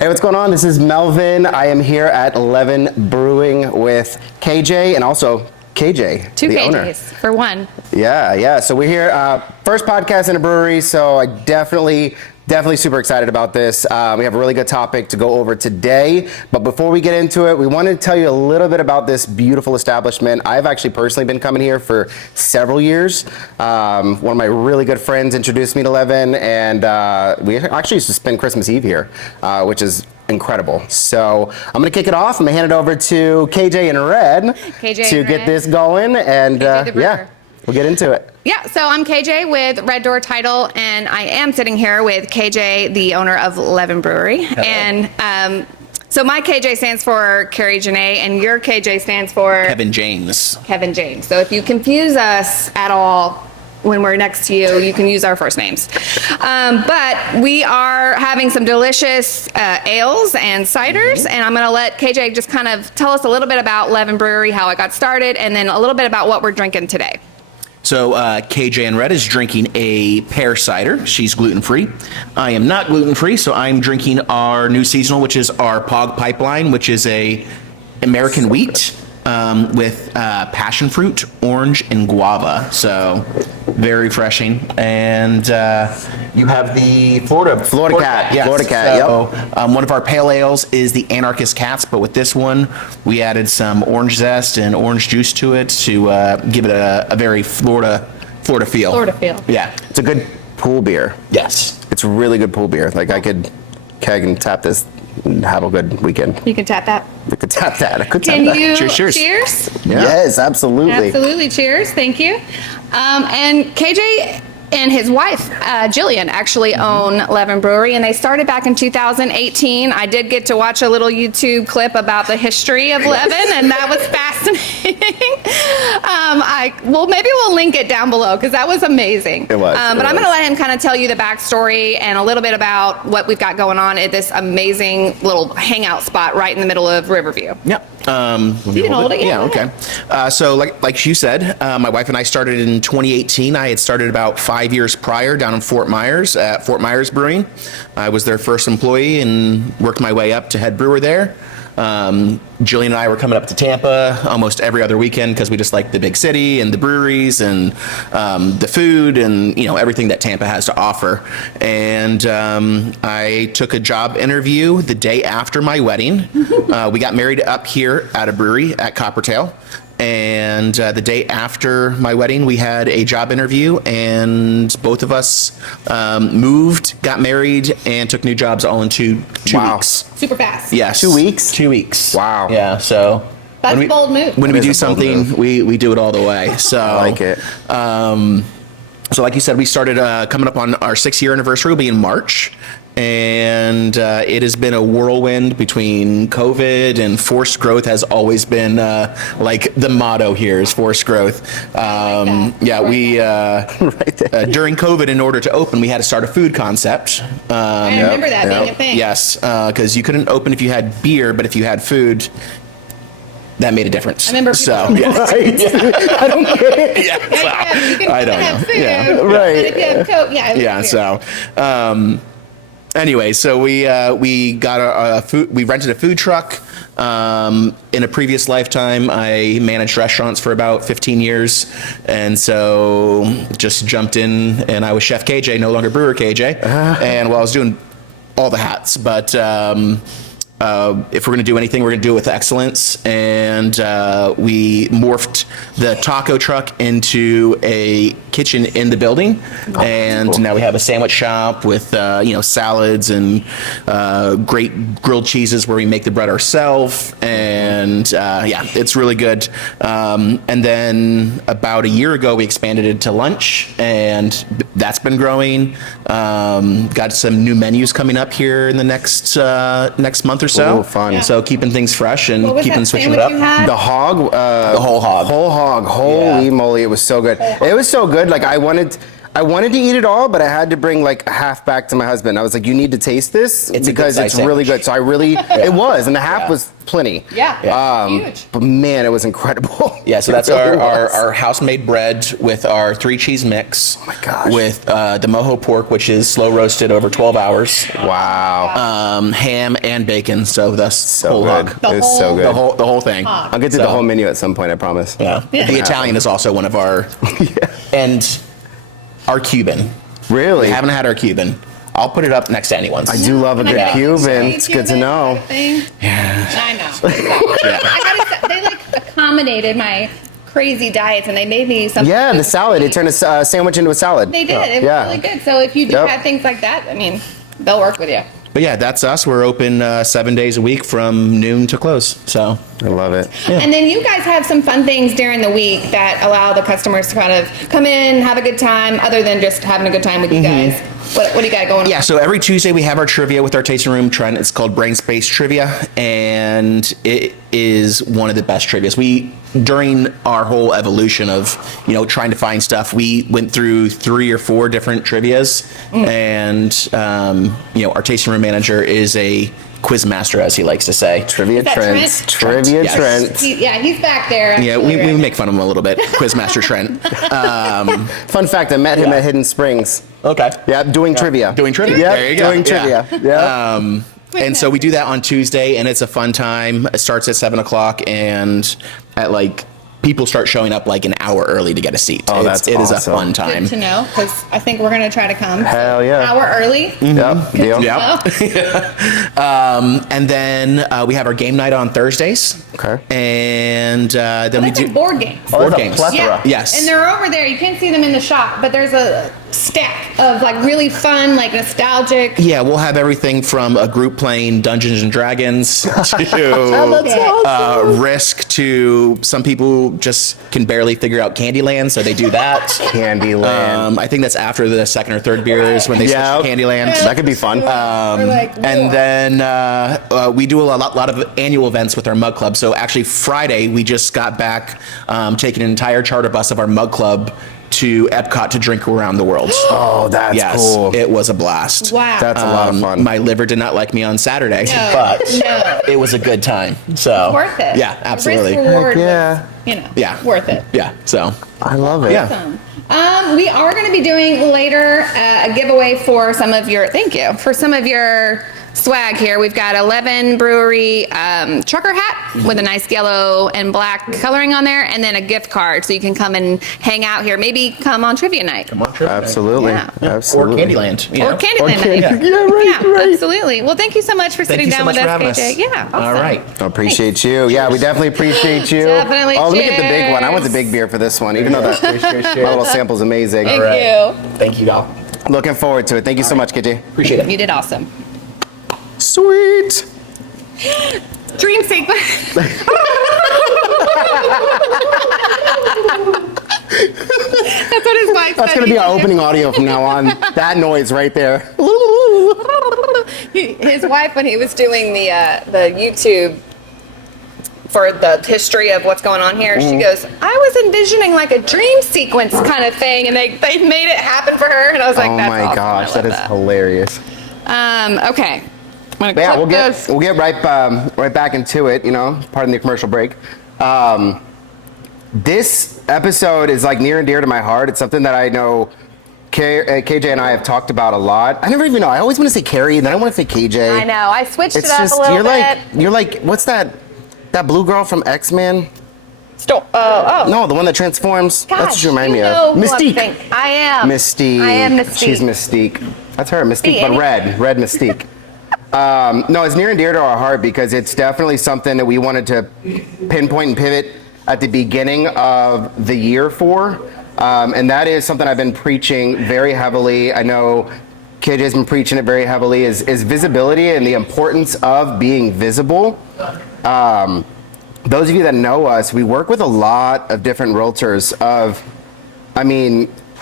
Hey, what's going on? This is Melvin. I am here at Leaven Brewing with KJ and also KJ, Two the KJs owner. for one. Yeah. So we're here, first podcast in a brewery, so I definitely super excited about this. We have a really good topic to go over today, but before we get into it, we wanted to tell you a little bit about this beautiful establishment. I've actually personally been coming here for several years. One of my really good friends introduced me to Leaven, and we actually used to spend Christmas Eve here, which is incredible. So I'm gonna kick it off. I'm gonna hand it over to KJ and Red to get this going, and yeah, we'll get into it. Yeah, so I'm KJ with Red Door Title, and I am sitting here with KJ, the owner of Leaven Brewery. Hello. And so my KJ stands for Carrie Janae, and your KJ stands for Kevin James. Kevin James. So if you confuse us at all when we're next to you, you can use our first names. But we are having some delicious ales and ciders, and I'm gonna let KJ just kind of tell us a little bit about Leaven Brewery, how it got started, and then a little bit about what we're drinking today. So KJ and Red is drinking a pear cider. She's gluten-free. I am not gluten-free, so I'm drinking our new seasonal, which is our Pog Pipeline, which is a American wheat with passion fruit, orange, and guava. So very refreshing. And you have the Florida Cat. Yes. Florida Cat, so, yep. One of our pale ales is the Anarchist Cats, but with this one, we added some orange zest and orange juice to it to give it a very Florida feel. Florida feel. Yeah. It's a good pool beer. Yes. It's really good pool beer. Like I could keg and tap this and have a good weekend. You can tap that. I could tap that. I could tap Can that. you Cheers. cheers? Yeah. Yes, absolutely. Absolutely. Cheers. Thank you. And KJ and his wife, Jillian, actually own Leaven Brewery, and they started back in 2018. I did get to watch a little YouTube clip about the history of Leaven, and that was fascinating. Well, maybe we'll link it down below because that was amazing. It was. But I'm going to let him kind of tell you the backstory and a little bit about what we've got going on at this amazing little hangout spot right in the middle of Riverview. Yep. You can hold it. Yeah, okay. So like you said, my wife and I started in 2018. I had started about 5 years prior down in Fort Myers at Fort Myers Brewing. I was their first employee and worked my way up to head brewer there. Jillian and I were coming up to Tampa almost every other weekend because we just like the big city and the breweries and the food and everything that Tampa has to offer. And I took a job interview the day after my wedding. We got married up here at a brewery at Coppertail. And the day after my wedding, we had a job interview, and both of us moved, got married, and took new jobs all in two weeks. Super fast. Yes. 2 weeks? 2 weeks. Wow. Yeah, so... That's a bold move. When we It do is a bold something, move. we do it all the way. So I like it. So like you said, we started coming up on our 6-year anniversary will be in March. And it has been a whirlwind between COVID and forced growth has always been like the motto here is forced growth. Yeah, we during COVID, in order to open, we had to start a food concept. I remember that being a thing. Yes, because you couldn't open if you had beer, but if you had food, that made a difference. I remember so. people- Right. I don't get it. Yeah, so, You can I don't have know. food, Yeah. Right. But if you have Coke, Yeah. So, anyway, so we got a food. We rented a food truck. In a previous lifetime, I managed restaurants for about 15 years, and so just jumped in, and I was Chef KJ, no longer Brewer KJ, and I was doing all the hats, but. If we're going to do anything, we're going to do it with excellence. And we morphed the taco truck into a kitchen in the building. And now we have a sandwich shop with, salads and great grilled cheeses where we make the bread ourselves. And it's really good. And then about a year ago, we expanded it to lunch, and that's been growing. Got some new menus coming up here in the next month or so. Ooh, fun. Yeah. So keeping things fresh and What was keeping that switching it sandwich up. you had? The hog, The whole hog. Holy Yeah. moly, it was so good. It was so good. Like I I wanted to eat it all, but I had to bring like a half back to my husband. I was like, you need to taste this because it's really good. So I really, it was, and the half was plenty. Yeah, huge. But man, it was incredible. Yeah, so that's our house-made bread with our 3-cheese mix. Oh my gosh. With the mojo pork, which is slow roasted over 12 hours. Wow. Ham and bacon, so that's So whole good. hog. It was so good. The whole thing. I'll get to the whole menu at some point, I promise. Yeah. The Italian is also one of our, and our Cuban. Really? We haven't had our Cuban. I'll put it up next to anyone's. I do love a good Yeah. Cuban. It's good to know. I know. I gotta say, they like accommodated my crazy diets, and they made me something. Yeah, the good. salad. It turned a sandwich into a salad. They did. It was really good. So if you do have things like that, I mean, they'll work with you. But yeah, that's us. We're open 7 days a week from noon to close. So I love it. And then you guys have some fun things during the week that allow the customers to kind of come in, have a good time, other than just having a good time with you guys. What do you got going on? yeah, so every Tuesday we have our trivia with our tasting room trend. It's called Brain Space Trivia, and it is one of the best trivias. During our whole evolution of, trying to find stuff, we went through 3 or 4 different trivias, and our tasting room manager is a quiz master, as he likes to say. Trivia Is that Trent. Trent? Trivia Yes. Trent. He's back there. Yeah, we make fun of him a little bit. Quizmaster Trent. Fun fact, I met him at Hidden Springs. Okay. Yeah, doing trivia. Doing trivia. Yep, There you go. doing trivia. Yeah. And so we do that on Tuesday, and it's a fun time. It starts at 7:00, and at people start showing up an hour early to get a seat. Oh, It is a awesome. fun time. Good to know, because I think we're going to try to come. Hell yeah. An hour early. Yep. Deal. Yep. And then we have our game night on Thursdays. Okay. And then we That's do like board games. board there's a games. plethora. Yes. And they're over there. You can't see them in the shop, but there's a stack of really fun, nostalgic. Yeah, we'll have everything from a group playing Dungeons and Dragons to Risk to some people just can barely figure out Candyland, so they do that. Candyland. I think that's after the second or third beers when they switch to Candyland. That could be fun. And then we do a lot of annual events with our mug club. So actually Friday, we just got back taking an entire charter bus of our mug club to Epcot to drink around the world. Oh, that's yes, cool. it was a blast. Wow. That's a lot of fun. My liver did not like me on Saturday, No, but no. it was a good time. So Worth it. Yeah, absolutely. Risk reward Heck was, Yeah. worth it. Yeah. So I love it. Yeah. Awesome. We are going to be doing later a giveaway for some of your swag here. We've got a Leaven Brewery trucker hat with a nice yellow and black coloring on there, and then a gift card so you can come and hang out here. Maybe come on trivia night. Absolutely. Yeah. Absolutely. or Candyland. Or Candyland night. Yeah, Absolutely. Well, thank you so much for Thank sitting you so down much with for us, having KJ. us. Yeah. Awesome. All right. I appreciate you. Yeah, we definitely appreciate you. Definitely. Oh, let me get the big one. I want the Cheers. big beer for this one, even though my little sample's amazing. Thank you. Thank you, y'all. Looking forward to it. Thank you so much, KJ. Appreciate it. You did awesome. Sweet. Dream sequence. That's what his wife That's said. going to be He our did. opening audio from now on. That noise right there. His wife, when he was doing the YouTube for the history of what's going on here, she goes, I was envisioning like a dream sequence kind of thing, and they made it happen for her, and I was like, Oh that's my awesome. gosh, I that love is hilarious. Okay. I'm gonna But yeah, clip we'll this. get right back into it. Pardon the commercial break. This episode is near and dear to my heart. It's something that I know KJ and I have talked about a lot. I never even know. I always want to say Carrie, and then I want to say KJ. I know. I switched It's it up just a little you're bit. you're like what's that blue girl from X-Men? Oh. No, the one that transforms. Gosh, That's what you remind me know of. who I'm Mystique. thinking. I am. Mystique. I am Mystique. She's Mystique. That's her, Mystique, but any- red Mystique. No, it's near and dear to our heart because it's definitely something that we wanted to pinpoint and pivot at the beginning of the year for. And that is something I've been preaching very heavily. I know KJ's been preaching it very heavily, is visibility and the importance of being visible. Those of you that know us, we work with a lot of different realtors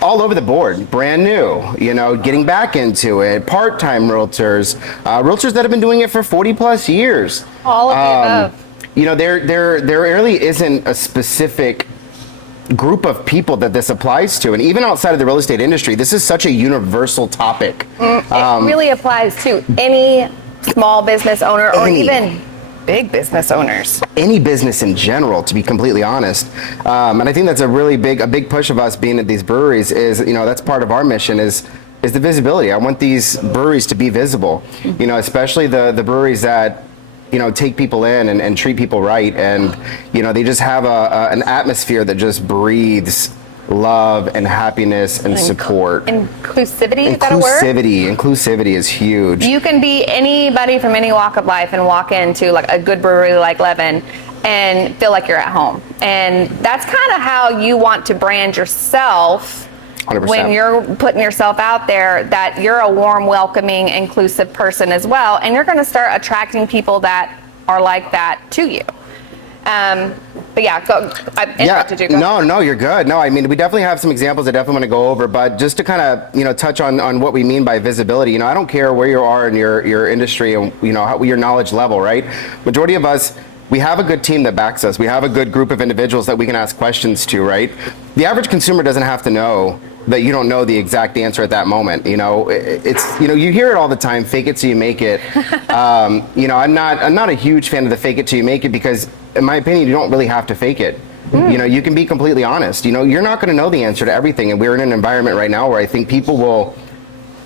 all over the board, brand new, getting back into it, part-time realtors, realtors that have been doing it for 40 plus years. All of the above. There really isn't a specific group of people that this applies to, and even outside of the real estate industry, this is such a universal topic. It really applies to any small business owner or even big business owners. Any business in general, to be completely honest. And I think that's a big push of us being at these breweries is, that's part of our mission is the visibility. I want these breweries to be visible, especially the breweries that, take people in and treat people right. And, they just have an atmosphere that just breathes love and happiness and support. Inclusivity, is that a word? Inclusivity is huge. You can be anybody from any walk of life and walk into like a good brewery like Leaven and feel like you're at home. And that's kind of how you want to brand yourself 100%. When you're putting yourself out there, that you're a warm, welcoming, inclusive person as well. And you're going to start attracting people that are like that to you. But yeah, I interrupted you. Go. No, you're good. No, I mean, we definitely have some examples I definitely want to go over, but just to kind of, touch on what we mean by visibility, I don't care where you are in your industry and, your knowledge level, right? Majority of us, we have a good team that backs us. We have a good group of individuals that we can ask questions to, right? The average consumer doesn't have to know that you don't know the exact answer at that moment. It's, you hear it all the time, fake it till you make it. I'm not a huge fan of the fake it till you make it because in my opinion, you don't really have to fake it. You can be completely honest. You're not going to know the answer to everything. And we're in an environment right now where I think people will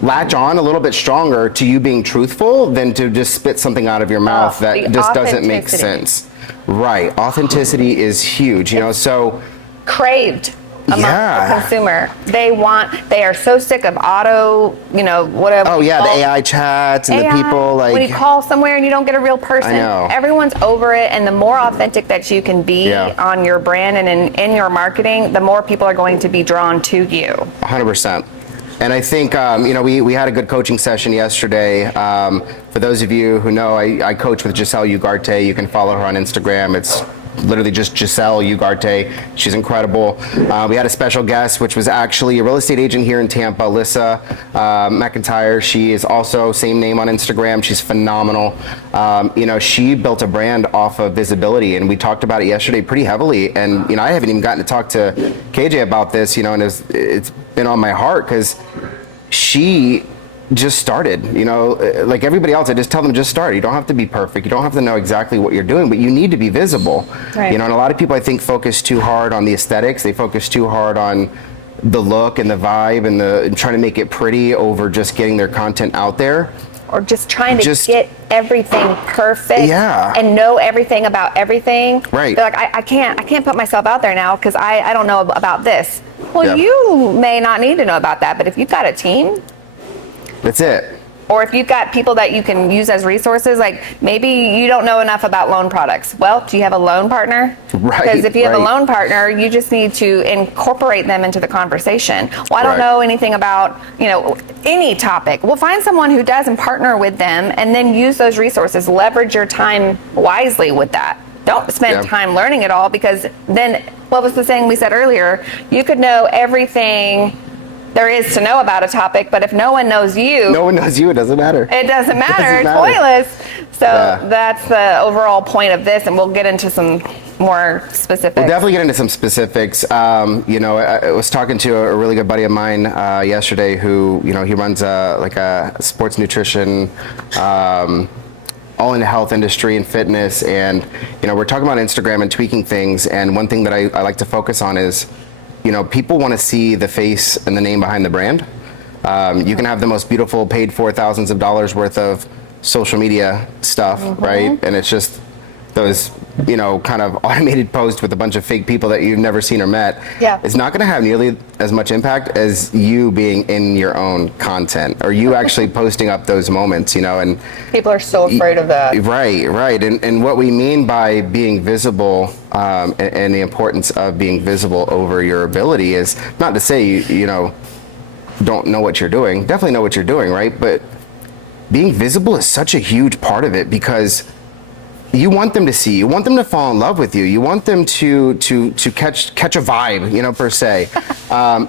latch on a little bit stronger to you being truthful than to just spit something out of your mouth that just doesn't make sense. Right. Authenticity is huge, so craved among the consumer. They are so sick of auto, whatever. Oh yeah, the AI chats and AI, the people like. When you call somewhere and you don't get a real person, I know. Everyone's over it. And the more authentic that you can be on your brand and in your marketing, the more people are going to be drawn to you. 100%. And I think, we had a good coaching session yesterday. For those of you who know, I coach with Giselle Ugarte. You can follow her on Instagram. It's literally just Giselle Ugarte. She's incredible. We had a special guest, which was actually a real estate agent here in Tampa, Alyssa McIntyre. She is also same name on Instagram. She's phenomenal. She built a brand off of visibility, and we talked about it yesterday pretty heavily. And I haven't even gotten to talk to KJ about this, and it's been on my heart because she just started, like everybody else. I just tell them just start. You don't have to be perfect. You don't have to know exactly what you're doing, but you need to be visible. Right. And a lot of people I think focus too hard on the aesthetics. They focus too hard on the look and the vibe and trying to make it pretty over just getting their content out there. Or just trying to get everything perfect and know everything about everything. Right. They're like, I can't put myself out there now because I don't know about this. Well, Yep. you may not need to know about that, but if you've got a team, that's it. or if you've got people that you can use as resources, like maybe you don't know enough about loan products. Well, do you have a loan partner? Right. Because if you have a loan partner, you just need to incorporate them into the conversation. Well, I don't know anything about, any topic. Well, find someone who does and partner with them and then use those resources. Leverage your time wisely with that. Don't spend time learning it all because then, what was the saying we said earlier? You could know everything there is to know about a topic, but if no one knows you, it doesn't matter. It doesn't matter. It's pointless. So that's the overall point of this, and we'll get into some more specifics. We'll definitely get into some specifics. I was talking to a really good buddy of mine yesterday who, he runs a sports nutrition, all in the health industry and fitness, and we're talking about Instagram and tweaking things. And one thing that I like to focus on is, people want to see the face and the name behind the brand. You can have the most beautiful, paid for thousands of dollars worth of social media stuff, right? And it's just those, kind of automated posts with a bunch of fake people that you've never seen or met. Yeah. It's not going to have nearly as much impact as you being in your own content or you actually posting up those moments, and people are so afraid of that. Right. And what we mean by being visible and the importance of being visible over your ability is not to say you don't know what you're doing. Definitely know what you're doing, right? But being visible is such a huge part of it because you want them to see, you want them to fall in love with you, you want them to catch a vibe, per se.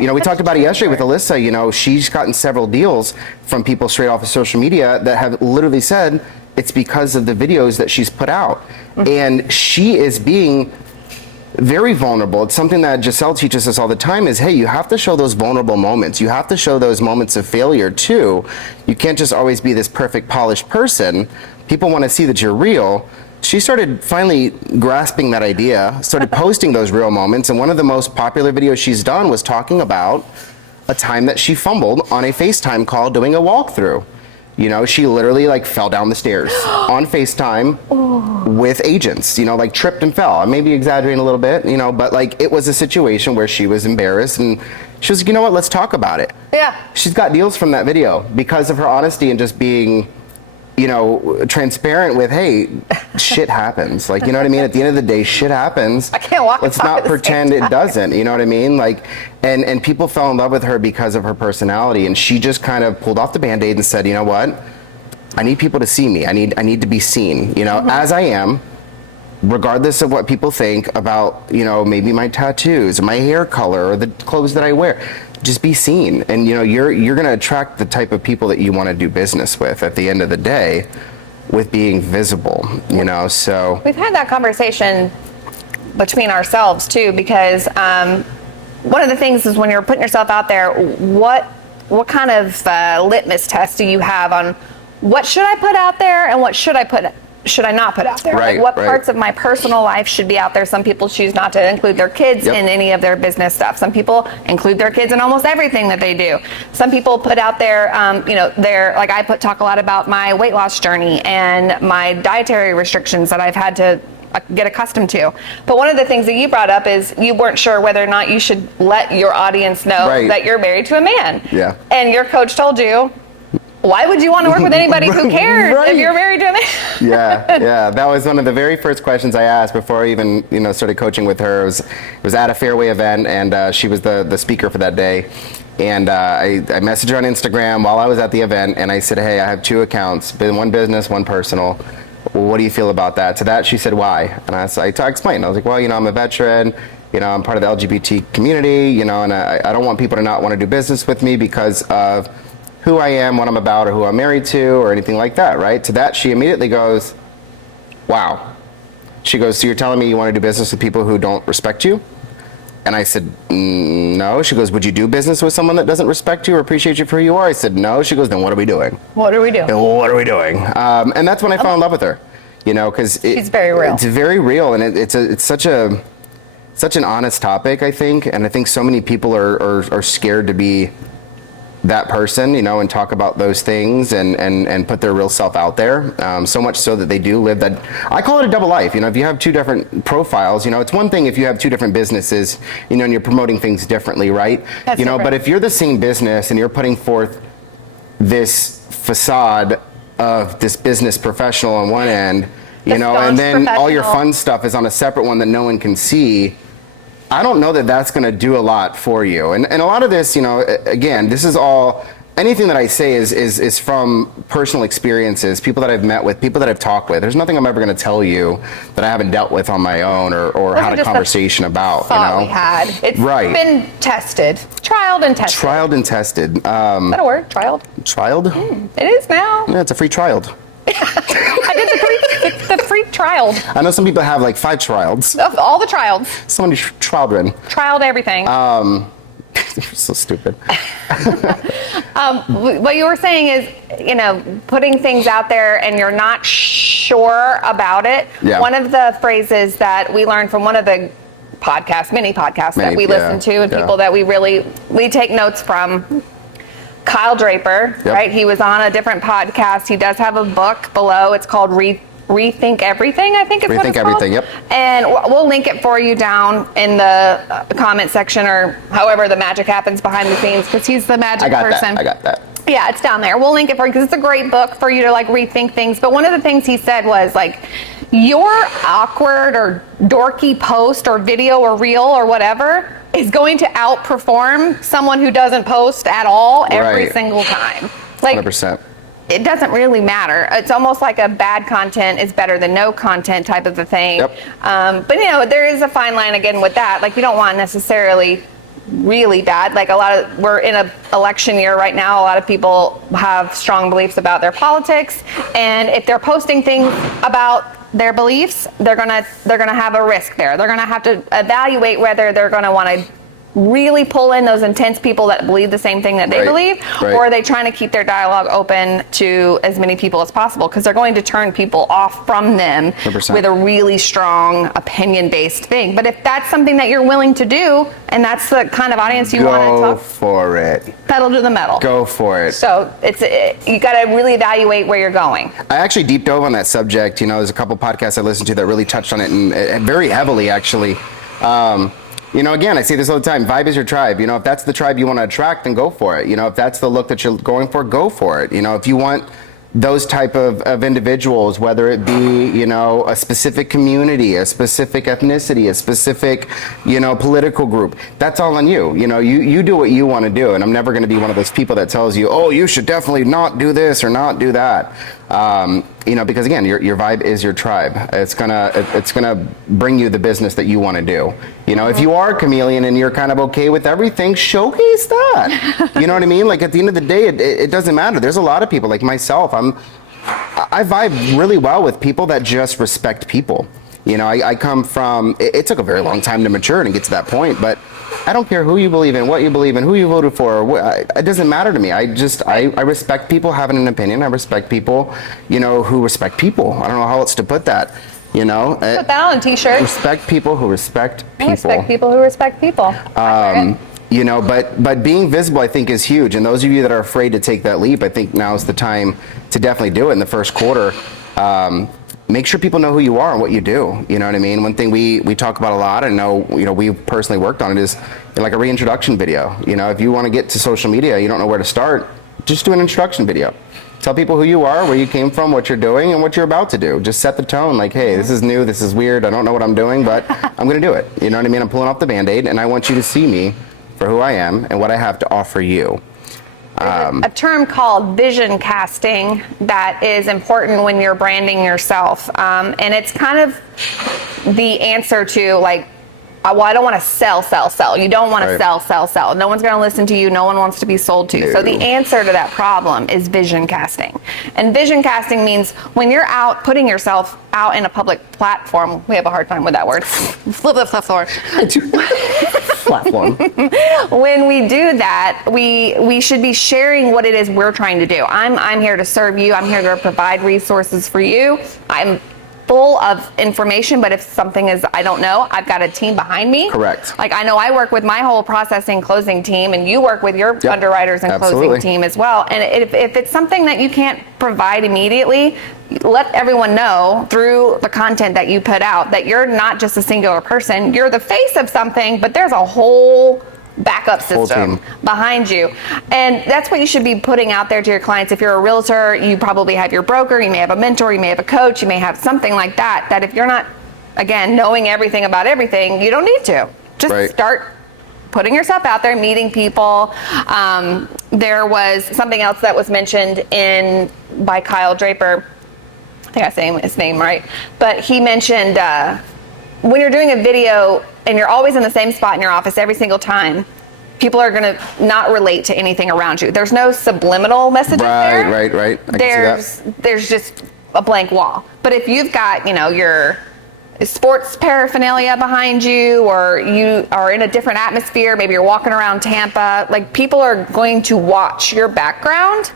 We talked about it yesterday with Alyssa. She's gotten several deals from people straight off of social media that have literally said it's because of the videos that she's put out. And she is being very vulnerable. It's something that Giselle teaches us all the time is, hey, you have to show those vulnerable moments. You have to show those moments of failure too. You can't just always be this perfect, polished person. People want to see that you're real. She started finally grasping that idea, started posting those real moments, and one of the most popular videos she's done was talking about a time that she fumbled on a FaceTime call doing a walkthrough. You know, she literally like fell down the stairs on FaceTime with agents, you know, like tripped and fell. I may be exaggerating a little bit, you know, but like it was a situation where she was embarrassed and she was like, you know what, let's talk about it. Yeah. She's got deals from that video because of her honesty and just being, you know, transparent with, hey, shit happens. Like, you know what I mean? At the end of the day, shit happens. I can't walk. Let's not pretend it doesn't. You know what I mean? Like, and people fell in love with her because of her personality. And she just kind of pulled off the Band-Aid and said, you know what? I need people to see me. I need to be seen, you know, as I am, regardless of what people think about, you know, maybe my tattoos, or my hair color, or the clothes that I wear. Just be seen, and you know you're going to attract the type of people that you want to do business with at the end of the day, with being visible. You know, so we've had that conversation between ourselves too, because one of the things is when you're putting yourself out there, what kind of litmus test do you have on what should I put out there and what should I not put out there? Right, like what right. parts of my personal life should be out there? Some people choose not to include their kids in any of their business stuff. Some people include their kids in almost everything that they do. Some people put out there, you know, like I talk a lot about my weight loss journey and my dietary restrictions that I've had to get accustomed to. But one of the things that you brought up is you weren't sure whether or not you should let your audience know that you're married to a man. Yeah. And your coach told you, why would you want to work with anybody who cares if you're married to a man? Yeah. That was one of the very first questions I asked before I even, you know, started coaching with her. It was at a Fairway event, and she was the speaker for that day. And I messaged her on Instagram while I was at the event, and I said, hey, I have 2 accounts, one business, one personal. Well, what do you feel about that? To that, she said, why? And I explained. I was like, well, you know, I'm a veteran. You know, I'm part of the LGBT community, you know, and I don't want people to not want to do business with me because of who I am, what I'm about, or who I'm married to, or anything like that, right? To that, she immediately goes, wow. She goes, so you're telling me you want to do business with people who don't respect you? And I said, no. She goes, would you do business with someone that doesn't respect you or appreciate you for who you are? I said, no. She goes, then what are we doing? What are we doing? And that's when I fell in love with her, you know, because she's very real. It's very real, and it's such an honest topic, I think, and I think so many people are scared to be that person, you know, and talk about those things and put their real self out there. So much so that they do live that, I call it a double life. You know, if you have 2 different profiles, you know, it's one thing if you have 2 different businesses, you know, and you're promoting things differently, right? That's you know, different. but if you're the same business and you're putting forth this facade of this business professional on one end, you know, and then all your fun stuff is on a separate one that no one can see, I don't know that that's going to do a lot for you. And a lot of this, you know, again, this is all, anything that I say is from personal experiences, people that I've met with, people that I've talked with. There's nothing I'm ever going to tell you that I haven't dealt with on my own or had a conversation about, you know. We had. It's been tested. Trialed and tested. Trialed and tested. Is that a word? Trialed? Trialed? It is now. Yeah, it's a free trialed. I did the free trial. I know some people have like 5 trials. Of all the trials. Somebody trialed. Trialed everything. You're so stupid. What you were saying is, you know, putting things out there and you're not sure about it. Yeah. One of the phrases that we learned from one of the mini podcasts that we listen to, and people that we take notes from. Kyle Draper, right? He was on a different podcast. He does have a book below. It's called Rethink Everything, I think it's what it's called. Rethink Everything, yep. And we'll link it for you down in the comment section, or however the magic happens behind the scenes, because he's the magic person. I got that. Yeah, it's down there. We'll link it for you because it's a great book for you to like rethink things. But one of the things he said was like, your awkward or dorky post or video or reel or whatever is going to outperform someone who doesn't post at all every single time. Like 100%. It doesn't really matter. It's almost like a bad content is better than no content type of a thing. Yep. But you know, there is a fine line again with that. Like you don't want necessarily really bad. Like we're in an election year right now. A lot of people have strong beliefs about their politics, and if they're posting things about their beliefs, they're gonna have a risk there. They're gonna have to evaluate whether they're gonna want to really pull in those intense people that believe the same thing that they believe, or are they trying to keep their dialogue open to as many people as possible, because they're going to turn people off from them 100%. With a really strong opinion-based thing. But if that's something that you're willing to do, and that's the kind of audience you want to talk, go for it. Pedal to the metal. Go for it. So you got to really evaluate where you're going. I actually deep dove on that subject. There's a couple podcasts I listened to that really touched on it, and very heavily actually. Again, I say this all the time, vibe is your tribe. If that's the tribe you want to attract, then go for it. If that's the look that you're going for, go for it. If you want those type of individuals, whether it be, a specific community, a specific ethnicity, a specific, political group, that's all on you. You do what you want to do. And I'm never going to be one of those people that tells you, oh, you should definitely not do this or not do that. Because again, your vibe is your tribe. It's gonna bring you the business that you want to do. If you are a chameleon and you're kind of okay with everything, showcase that. You know what I mean? Like at the end of the day, it doesn't matter. There's a lot of people like myself. I vibe really well with people that just respect people. I come from. It took a very long time to mature and get to that point, but I don't care who you believe in, what you believe in, who you voted for. It doesn't matter to me. I respect people having an opinion. I respect people, who respect people. I don't know how else to put that. Put that on a t-shirt. Respect people who respect people. Respect people who respect people. But being visible, I think, is huge. And those of you that are afraid to take that leap, I think now is the time to definitely do it in the first quarter. Make sure people know who you are and what you do. You know what I mean? One thing we talk about a lot, and know, we've personally worked on it, is like a reintroduction video. If you want to get to social media, you don't know where to start, just do an introduction video. Tell people who you are, where you came from, what you're doing, and what you're about to do. Just set the tone, like, hey, this is new, this is weird, I don't know what I'm doing, but I'm going to do it. You know what I mean? I'm pulling off the Band-Aid, and I want you to see me for who I am and what I have to offer you. A term called vision casting that is important when you're branding yourself. And it's kind of the answer to I don't want to sell. You don't want to sell. No one's going to listen to you. No one wants to be sold to. No. So the answer to that problem is vision casting. And vision casting means when you're out putting yourself out in a public platform, we have a hard time with that word. Flip. Platform. When we do that, we should be sharing what it is we're trying to do. I'm here to serve you. I'm here to provide resources for you. I'm full of information, but if something is I don't know, I've got a team behind me. Correct. Like I know I work with my whole processing closing team, and you work with your underwriters and closing team as well. And if it's something that you can't provide immediately, let everyone know through the content that you put out that you're not just a singular person. You're the face of something, but there's a whole backup system behind you. And that's what you should be putting out there to your clients. If you're a realtor, you probably have your broker, you may have a mentor, you may have a coach, you may have something like that, that if you're not, again, knowing everything about everything, you don't need to. Just start putting yourself out there, meeting people. There was something else that was mentioned by Kyle Draper. I think I say his name right. But he mentioned when you're doing a video and you're always in the same spot in your office every single time, people are going to not relate to anything around you. There's no subliminal messages there. Right. There's just a blank wall. But if you've got, your sports paraphernalia behind you, or you are in a different atmosphere, maybe you're walking around Tampa, people are going to watch your background.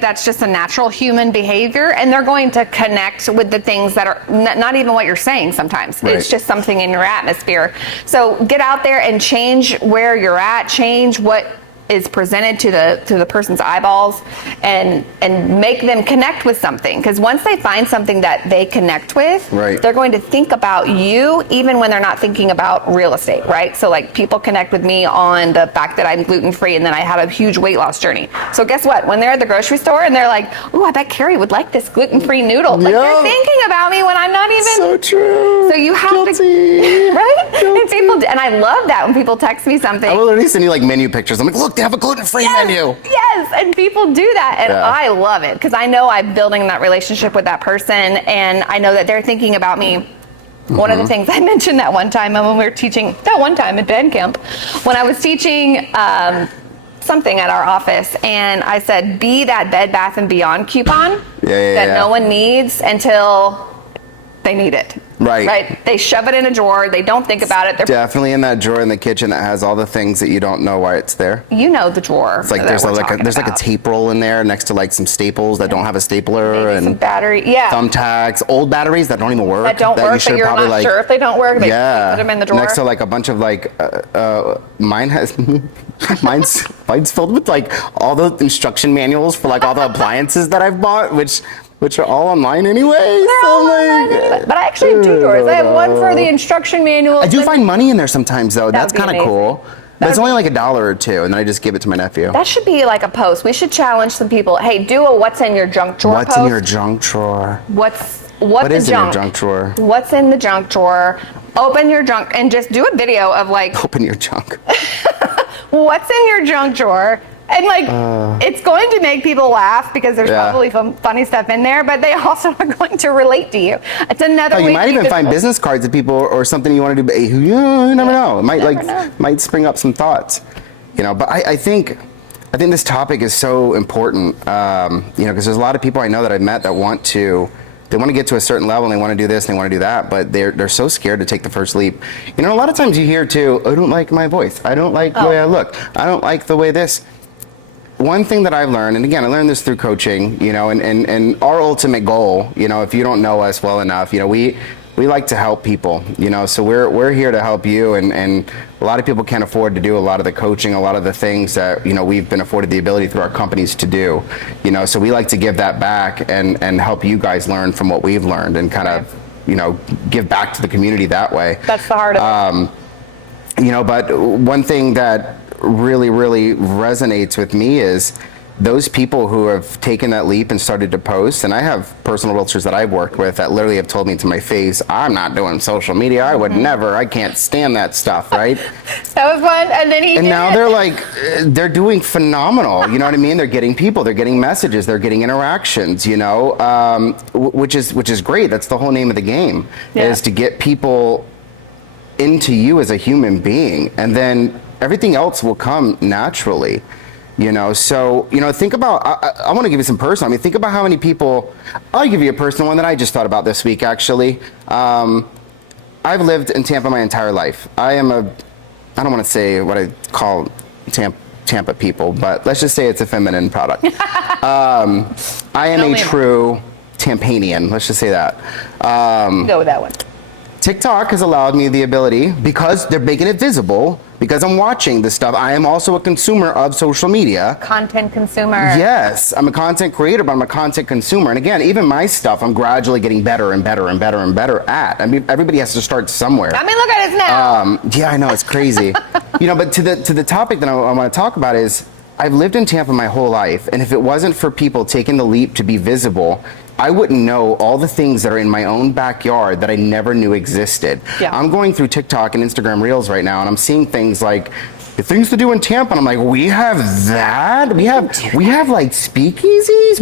That's just a natural human behavior, and they're going to connect with the things that are not even what you're saying sometimes. It's just something in your atmosphere. So get out there and change where you're at, change what is presented to the person's eyeballs, and make them connect with something. Because once they find something that they connect with, they're going to think about you even when they're not thinking about real estate, right? So people connect with me on the fact that I'm gluten-free and then I had a huge weight loss journey. So guess what? When they're at the grocery store and they're like, oh, I bet Carrie would like this gluten-free noodle. They're thinking about me when I'm not even. So true. So you have to, right? And I love that when people text me something. I will literally send you menu pictures. I'm like, look, they have a gluten-free menu. Yes, and people do that, and I love it because I know I'm building that relationship with that person, and I know that they're thinking about me One of the things I mentioned that one time when we were teaching, that one time at band camp, when I was teaching something at our office, and I said, be that Bed Bath & Beyond coupon that no one needs until they need it. Right. They shove it in a drawer. They don't think about it. They're definitely in that drawer in the kitchen that has all the things that you don't know why it's there. You know the drawer. It's like there's like a tape roll in there next to like some staples that don't have a stapler, maybe and some battery, thumbtacks, old batteries that don't even work. That don't work, but you're not sure if they don't work. They put them in the drawer. Next to like a bunch of like, mine has, mine's filled with like all the instruction manuals for like all the appliances that I've bought, which are all online anyway. But I actually have two drawers. I have one for the instruction manual. I do find money in there sometimes though. That's kind of cool. But it's only like $1 or $2, and then I just give it to my nephew. That should be like a post. We should challenge some people. Hey, do a what's in your junk drawer post. What's in your junk drawer? What is in your junk drawer? What's in the junk drawer? Open your junk and just do a video of like. Open your junk. What's in your junk drawer? And like, it's going to make people laugh because there's probably some funny stuff in there, but they also are going to relate to you. It's another way. You might even find business cards of people or something you want to do, but you never know. It might might spring up some thoughts, But I think this topic is so important, because there's a lot of people I know that I've met that they want to get to a certain level and they want to do this and they want to do that, but they're so scared to take the first leap. A lot of times you hear too, I don't like my voice. I don't like the way I look. I don't like the way this. One thing that I've learned, and again, I learned this through coaching, and our ultimate goal, if you don't know us well enough, we like to help people, so we're here to help you, and a lot of people can't afford to do a lot of the coaching, a lot of the things that, we've been afforded the ability through our companies to do, so we like to give that back and help you guys learn from what we've learned and kind of, give back to the community that way. That's the heart of it. But one thing that really resonates with me is those people who have taken that leap and started to post, and I have personal realtors that I've worked with that literally have told me to my face, I'm not doing social media. I would never. I can't stand that stuff, right? That was one, and now they're doing phenomenal. You know what I mean? They're getting people, they're getting messages, they're getting interactions, which is great. That's the whole name of the game, is to get people into you as a human being, and then everything else will come naturally, So, think about, I want to give you some personal. Think about how many people, I'll give you a personal one that I just thought about this week, actually. I've lived in Tampa my entire life. I don't want to say what I call Tampa people, but let's just say it's a feminine product. I am a true Tampanian, let's just say that. Go with that one. TikTok has allowed me the ability, because they're making it visible, because I'm watching this stuff. I am also a consumer of social media. Content consumer. Yes, I'm a content creator, but I'm a content consumer. And again, even my stuff, I'm gradually getting better and better and better and better at. Everybody has to start somewhere. Look at us now. Yeah, I know, it's crazy. But to the topic that I want to talk about is, I've lived in Tampa my whole life, and if it wasn't for people taking the leap to be visible, I wouldn't know all the things that are in my own backyard that I never knew existed. Yeah. I'm going through TikTok and Instagram Reels right now, and I'm seeing things like the things to do in Tampa, and I'm like, we have that? We have like speakeasies?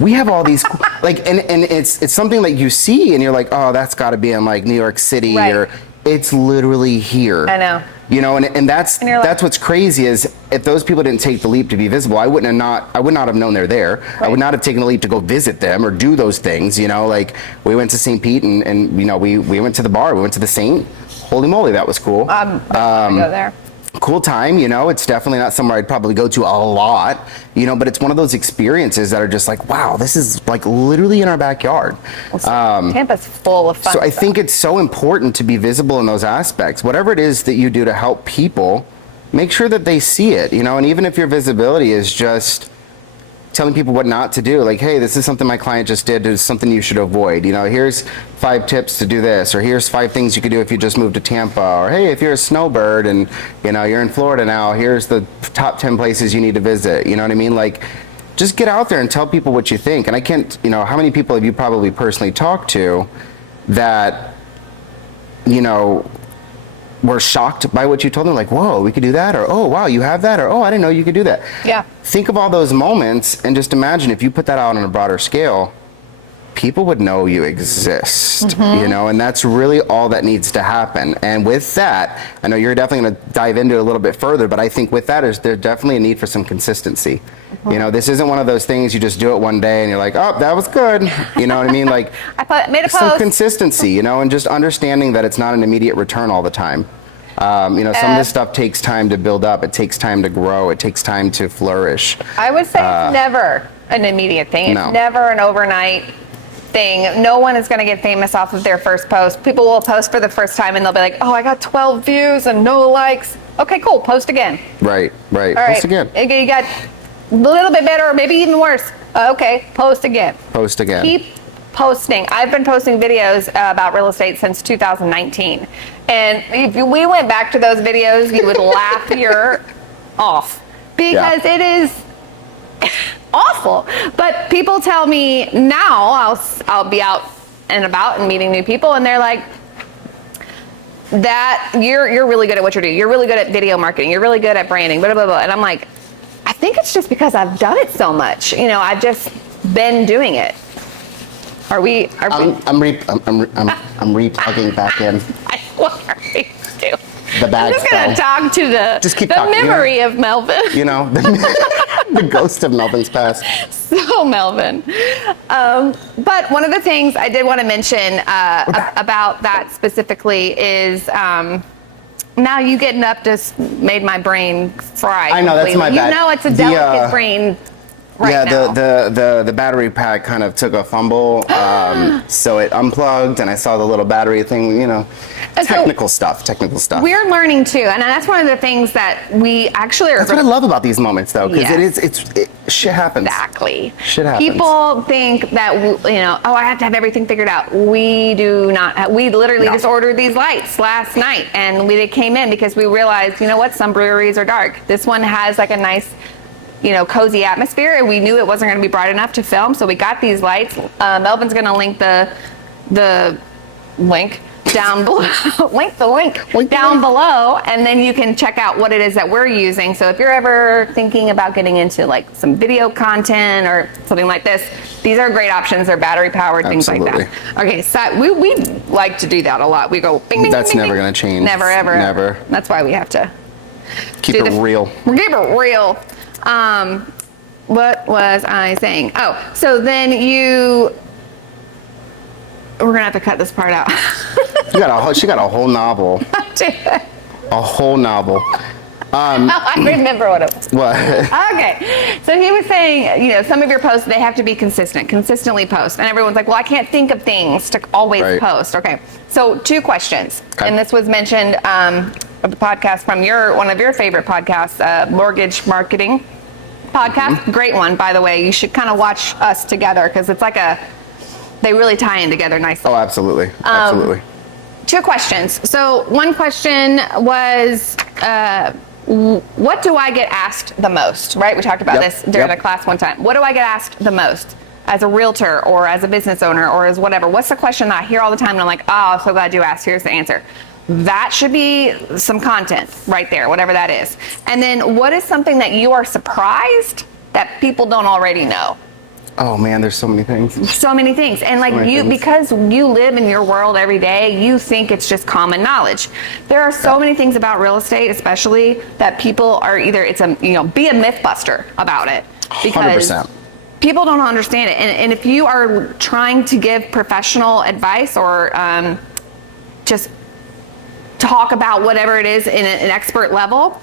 We have all these like, and it's something that you see and you're like, oh, that's got to be in like New York City, or it's literally here. I know. And that's what's crazy is, if those people didn't take the leap to be visible, I would not have known they're there. Right. I would not have taken the leap to go visit them or do those things. Like we went to St. Pete and we went to the bar, we went to the Saint. Holy moly, that was cool. Go there. Cool time, it's definitely not somewhere I'd probably go to a lot, but it's one of those experiences that are just like, wow, this is like literally in our backyard. Tampa's full of fun stuff. I think it's so important to be visible in those aspects. Whatever it is that you do to help people, make sure that they see it, and even if your visibility is just telling people what not to do, like, hey, this is something my client just did, it's something you should avoid. Here's 5 tips to do this, or here's 5 things you could do if you just moved to Tampa, or hey, if you're a snowbird and you're in Florida now, here's the top 10 places you need to visit. You know what I mean? Like, just get out there and tell people what you think. And I can't, how many people have you probably personally talked to that, were shocked by what you told them, like, whoa, we could do that, or oh, wow, you have that, or oh, I didn't know you could do that. Yeah. Think of all those moments and just imagine if you put that out on a broader scale, people would know you exist, you know, and that's really all that needs to happen. And with that, I know you're definitely going to dive into it a little bit further, but I think with that is there's definitely a need for some consistency. You know, this isn't one of those things you just do it one day and you're like, oh, that was good. You know what I mean? Like, made a some post. consistency, you know, and just understanding that it's not an immediate return all the time. You know, some of this stuff takes time to build up. It takes time to grow. It takes time to flourish. I would say it's never an immediate thing. It's No. never an overnight thing. No one is going to get famous off of their first post. People will post for the first time and they'll be like, oh, I got 12 views and no likes. Okay, cool. Post again. Right. All Post right. again. You got a little bit better or maybe even worse. Okay, post again. Post again. Keep posting. I've been posting videos about real estate since 2019. And if we went back to those videos, you would laugh your off because it is awful. But people tell me now, I'll be out and about and meeting new people, and they're like, that you're really good at what you're doing. You're really good at video marketing. You're really good at branding, blah, blah, blah. And I'm like, I think it's just because I've done it so much. You know, I've just been doing it. I'm replugging back in. What are you doing? The bag I'm just going to fell. talk to the talking, memory of Melvin. You know, the ghost of Melvin's past. So Melvin. But one of the things I did want to mention about that specifically is now you getting up just made my brain fry. I know, that's my bad. You know it's a delicate brain right now. The battery pack kind of took a fumble, so it unplugged, and I saw the little battery thing, you know, technical stuff. We're learning too, and that's one of the things that we actually are. That's what I love about these moments, though, because Yes. shit happens. Exactly. Shit happens. People think that, you know, oh, I have to have everything figured out. We do not. We literally just ordered these lights last night, and they came in because we realized, you know what, some breweries are dark. This one has like a nice, you know, cozy atmosphere, and we knew it wasn't going to be bright enough to film, so we got these lights. Melvin's going to link the link down below. link down below, and then you can check out what it is that we're using. So if you're ever thinking about getting into like some video content or something like this, these are great options. They're battery powered, things like that. Okay, so we like to do that a lot. We go bing, bing, That's bing, never bing. going to change. Never, ever. Never. That's why we have to Keep it real. Keep it real. What was I saying? Oh, so then we're gonna have to cut this part out. She got a whole novel. A whole novel. I remember what it was. What? Okay, so he was saying, you know, some of your posts, they have to be consistently post. And everyone's like, well, I can't think of things to always post. Okay, so 2 questions. Okay. And this was mentioned of the podcast from one of your favorite podcasts, Mortgage Marketing Podcast. Mm-hmm. Great one, by the way. You should kind of watch us together because it's like they really tie in together nicely. Oh, absolutely. Absolutely. 2 questions. So one question was, what do I get asked the most, right? We talked about this during a class one time. What do I get asked the most as a realtor or as a business owner or as whatever? What's the question that I hear all the time and I'm like, oh, I'm so glad you asked. Here's the answer. That should be some content right there, whatever that is. And then what is something that you are surprised that people don't already know? Oh man, there's so many things. So many things. And like because you live in your world every day, you think it's just common knowledge. There are so many things about real estate, especially, that people are either, be a myth buster about it. Because 100%. people don't understand it. And if you are trying to give professional advice or just talk about whatever it is in an expert level,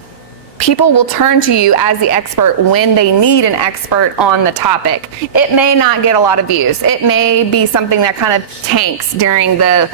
people will turn to you as the expert when they need an expert on the topic. It may not get a lot of views. It may be something that kind of tanks during the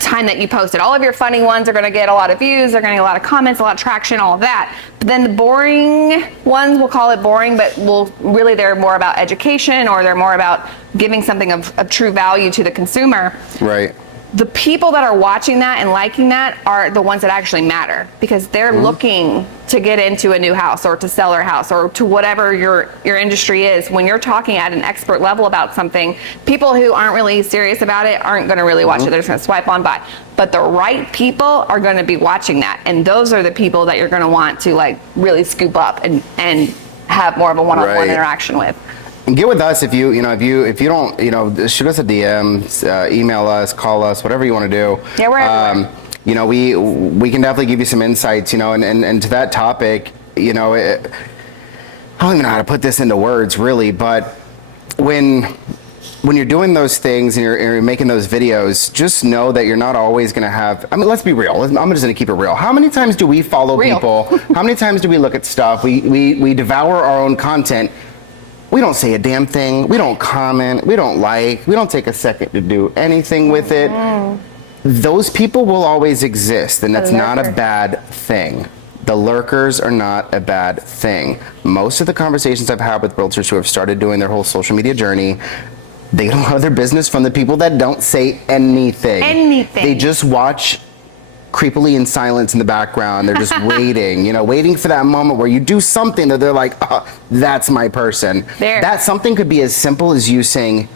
time that you post it. All of your funny ones are going to get a lot of views. They're going to get a lot of comments, a lot of traction, all of that. But then the boring ones, we'll call it boring, but they're more about education, or they're more about giving something of true value to the consumer. Right. The people that are watching that and liking that are the ones that actually matter, because they're looking to get into a new house or to sell their house or to whatever your industry is. When you're talking at an expert level about something, people who aren't really serious about it aren't going to really watch it. They're just going to swipe on by. But the right people are going to be watching that. And those are the people that you're going to want to like really scoop up and have more of a one-on-one interaction with. And get with us if you don't, shoot us a DM, email us, call us, whatever you want to do. Yeah, we're everywhere. We can definitely give you some insights, and to that topic, I don't even know how to put this into words really, but when you're doing those things and you're making those videos, just know that you're not always going to have, let's be real. I'm just going to keep it real. How many times do we follow people? How many times do we look at stuff? We devour our own content. We don't say a damn thing. We don't comment. We don't like. We don't take a second to do anything with it. Those people will always exist, and that's not a bad thing. The lurkers are not a bad thing. Most of the conversations I've had with realtors who have started doing their whole social media journey, they get a lot of their business from the people that don't say anything. They just watch creepily in silence in the background. They're just waiting, waiting for that moment where you do something that they're like, oh, that's my person. That something could be as simple as you saying,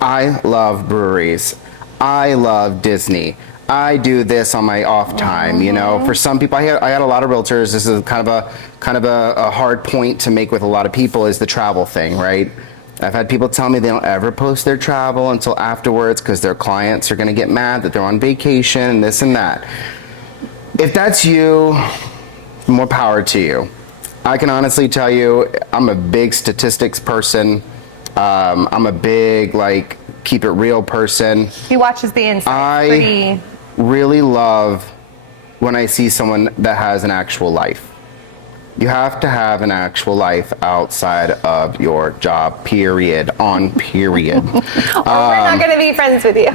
I love breweries. I love Disney. I do this on my off time. For some people, I had a lot of realtors. This is kind of a hard point to make with a lot of people, is the travel thing, right? I've had people tell me they don't ever post their travel until afterwards because their clients are going to get mad that they're on vacation and this and that. If that's you, more power to you. I can honestly tell you, I'm a big statistics person. I'm a big, keep it real person. He watches the insights. I really love when I see someone that has an actual life. You have to have an actual life outside of your job, period, period. Or we're not going to be friends with you.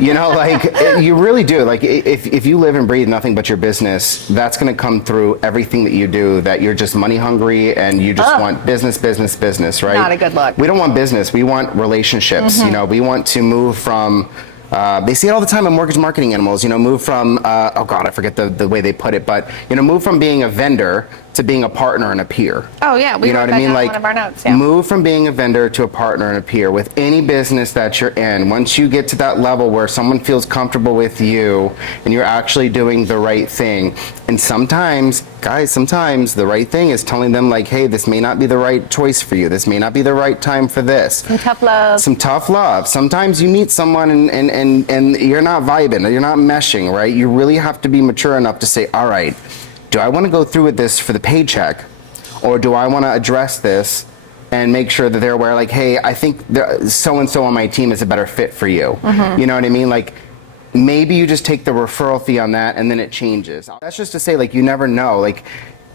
You really do. If you live and breathe nothing but your business, that's going to come through everything that you do, that you're just money hungry and you just want business, right? Not a good look. We don't want business. We want relationships. We want to move from, they see it all the time in mortgage marketing animals, move from, oh God, I forget the way they put it, but, move from being a vendor to being a partner and a peer. Oh yeah, we wrote that down in one of our notes. Yeah. Move from being a vendor to a partner and a peer with any business that you're in. Once you get to that level where someone feels comfortable with you and you're actually doing the right thing. And sometimes, guys, the right thing is telling them hey, this may not be the right choice for you. This may not be the right time for this. Some tough love. Sometimes you meet someone and you're not vibing, you're not meshing, right? You really have to be mature enough to say, all right, do I want to go through with this for the paycheck, or do I want to address this and make sure that they're aware, hey, I think so-and-so on my team is a better fit for you. You know what I mean? Maybe you just take the referral fee on that and then it changes. That's just to say, you never know.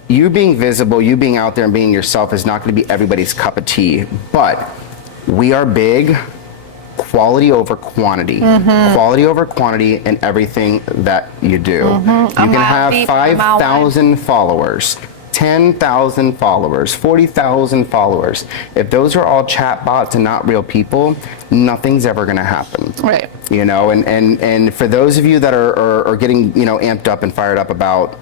You being visible, you being out there and being yourself is not going to be everybody's cup of tea. But we are big quality over quantity. Quality over quantity in everything that you do. You can have 5,000 followers, 10,000 followers, 40,000 followers. If those are all chat bots and not real people, nothing's ever going to happen. Right. And for those of you that are getting, amped up and fired up about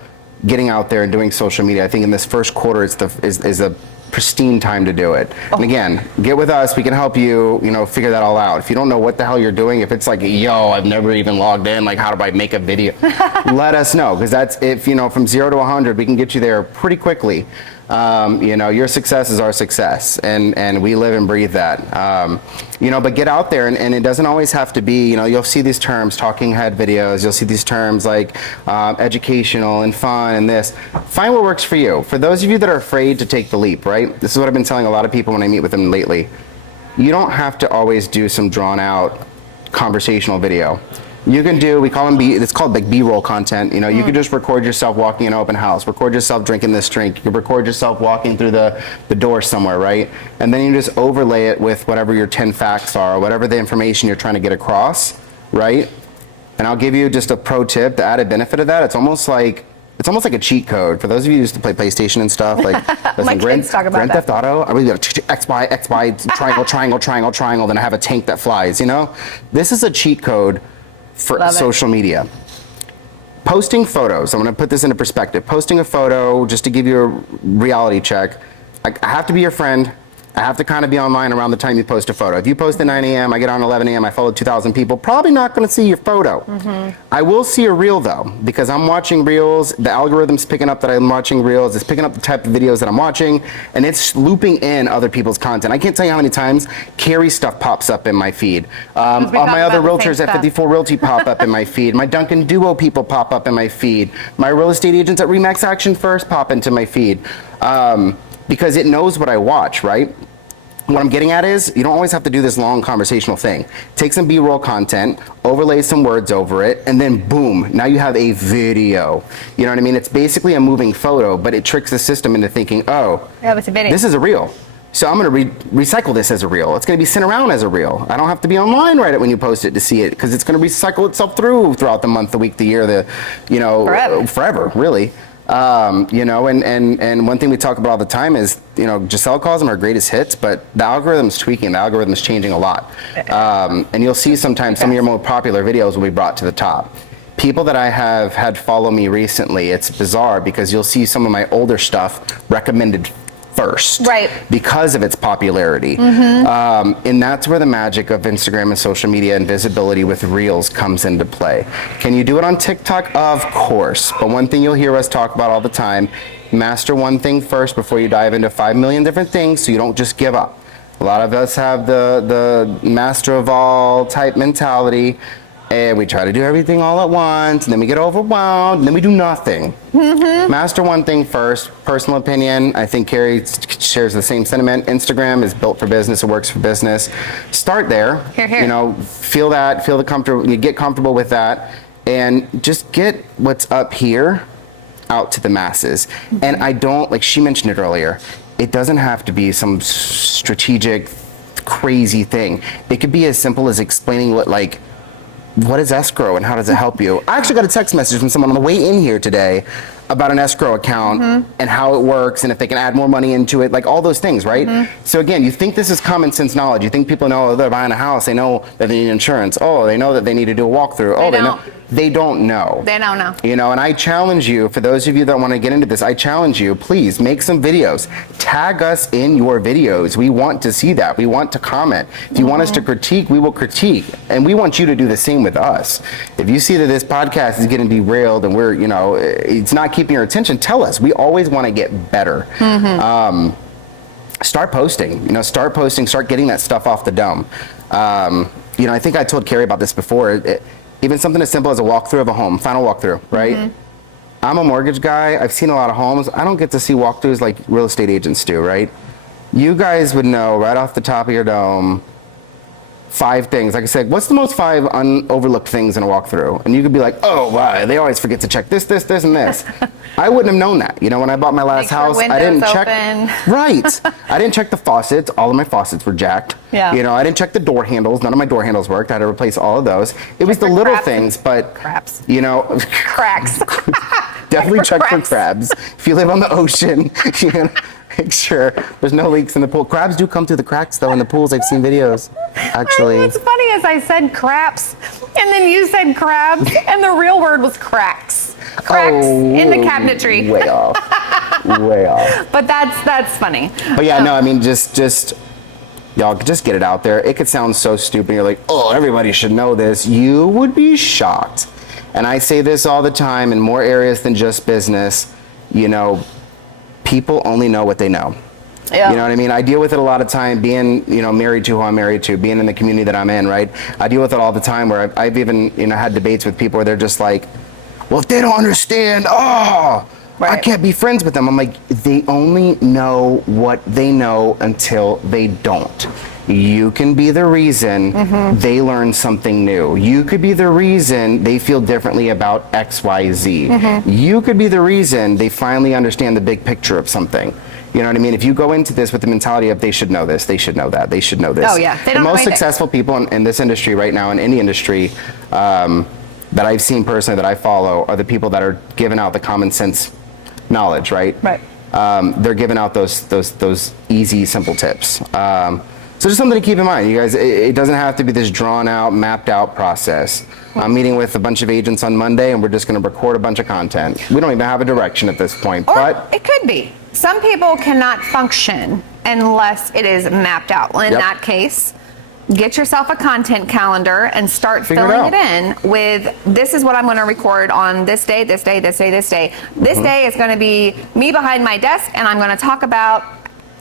getting out there and doing social media, I think in this first quarter is a pristine time to do it. And again, get with us. We can help you, figure that all out. If you don't know what the hell you're doing, if it's yo, I've never even logged in, how do I make a video? Let us know, because that's, if, from 0 to 100, we can get you there pretty quickly. Your success is our success, and we live and breathe that. But get out there, and it doesn't always have to be, you'll see these terms, talking head videos, you'll see these terms educational and fun and this. Find what works for you. For those of you that are afraid to take the leap, right? This is what I've been telling a lot of people when I meet with them lately. You don't have to always do some drawn out conversational video. You can do, we call them it's called B-roll content. You can just record yourself walking in an open house, record yourself drinking this drink, you can record yourself walking through the door somewhere, right? And then you just overlay it with whatever your 10 facts are, or whatever the information you're trying to get across, right? And I'll give you just a pro tip, the added benefit of that, it's almost like a cheat code. For those of you who used to play PlayStation and stuff, listen, Grand Theft Auto, I would go X, Y, X, Y, triangle, triangle, triangle, triangle, then I have a tank that flies, This is a cheat code for social media. Posting photos, I'm going to put this into perspective. Posting a photo, just to give you a reality check, I have to be your friend, I have to kind of be online around the time you post a photo. If you post at 9 a.m., I get on 11 a.m., I follow 2,000 people, probably not going to see your photo. I will see a reel though, because I'm watching reels, the algorithm's picking up that I'm watching reels, it's picking up the type of videos that I'm watching, and it's looping in other people's content. I can't tell you how many times Carrie stuff pops up in my feed. All my other realtors at 54 Realty pop up in my feed. My Duncan Duo people pop up in my feed. My real estate agents at Remax Action First pop into my feed. Because it knows what I watch, right? What I'm getting at is, you don't always have to do this long conversational thing. Take some B-roll content, overlay some words over it, and then boom, now you have a video. You know what I mean? It's basically a moving photo, but it tricks the system into thinking, oh, it's a video. this is a reel. So I'm gonna recycle this as a reel. It's gonna be sent around as a reel. I don't have to be online right when you post it to see it, because it's gonna recycle itself throughout the month, the week, the year, forever, really. You know, and one thing we talk about all the time is, you know, Giselle calls them her greatest hits, but the algorithm's tweaking, the algorithm's changing a lot. And you'll see sometimes some of your more popular videos will be brought to the top. People that I have had follow me recently, it's bizarre because you'll see some of my older stuff recommended first, right, because of its popularity. And that's where the magic of Instagram and social media and visibility with reels comes into play. Can you do it on TikTok? Of course, but one thing you'll hear us talk about all the time, master one thing first before you dive into 5 million different things, so you don't just give up. A lot of us have the master of all type mentality, and we try to do everything all at once, and then we get overwhelmed, and then we do nothing. Master one thing first. Personal opinion, I think Carrie shares the same sentiment. Instagram is built for business, it works for business. Start there. Here, here. You know, feel the comfortable, you get comfortable with that, and just get what's up here out to the masses. And I don't, like she mentioned it earlier, it doesn't have to be some strategic, crazy thing. It could be as simple as explaining what is escrow and how does it help you? I actually got a text message from someone on the way in here today about an escrow account and how it works and if they can add more money into it, like all those things, right? So again, you think this is common sense knowledge. You think people know they're buying a house, they know that they need insurance. Oh, they know that they need to do a walkthrough. Oh, they know. They don't know. They don't know. You know, and I challenge you, for those of you that want to get into this, I challenge you, please make some videos. Tag us in your videos. We want to see that. We want to comment. If you want us to critique, we will critique. And we want you to do the same with us. If you see that this podcast is getting derailed and we're, you know, it's not keeping your attention, tell us. We always want to get better. Start posting, you know, start getting that stuff off the dome. You know, I think I told Carrie about this before. Even something as simple as a walkthrough of a home, final walkthrough, right? I'm a mortgage guy. I've seen a lot of homes. I don't get to see walkthroughs like real estate agents do, right? You guys would know right off the top of your dome 5 things. Like I said, what's the most 5 overlooked things in a walkthrough? And you could be like, oh, wow, they always forget to check this, and this. I wouldn't have known that. You know, when I bought my last house, I didn't check. Right. I didn't check the faucets. All of my faucets were jacked. Yeah. You know, I didn't check the door handles. None of my door handles worked. I had to replace all of those. It was the little things, but, you know. Cracks. Definitely check for crabs. If you live on the ocean, you know, make sure there's no leaks in the pool. Crabs do come through the cracks, though, in the pools. I've seen videos, actually. What's funny is I said craps, and then you said crabs, and the real word was cracks. Cracks in the cabinetry. Way off. Way off. But that's funny. But yeah, no, I mean, just y'all just get it out there. It could sound so stupid. You're like, oh, everybody should know this. You would be shocked. And I say this all the time in more areas than just business. You know, people only know what they know. Yeah. You know what I mean? I deal with it a lot of time being, you know, married to who I'm married to, being in the community that I'm in, right? I deal with it all the time where I've even, you know, had debates with people where they're just like, well, if they don't understand, I can't be friends with them. I'm like, they only know what they know until they don't. You can be the reason they learn something new. You could be the reason they feel differently about X, Y, Z. You could be the reason they finally understand the big picture of something. You know what I mean? If you go into this with the mentality of they should know this, they should know that, they should know this. Oh yeah, they don't the know most anything. successful people in this industry right now, in any industry, that I've seen personally, that I follow, are the people that are giving out the common sense knowledge, right? Right. They're giving out those easy, simple tips. So just something to keep in mind, you guys. It doesn't have to be this drawn out, mapped out process. I'm meeting with a bunch of agents on Monday, and we're just going to record a bunch of content. We don't even have a direction at this point, Or but it could be. Some people cannot function unless it is mapped out. Well, in that case, get yourself a content calendar and start filling it in with, this is what I'm going to record on this day, this day, this day, this day. This day is going to be me behind my desk, and I'm going to talk about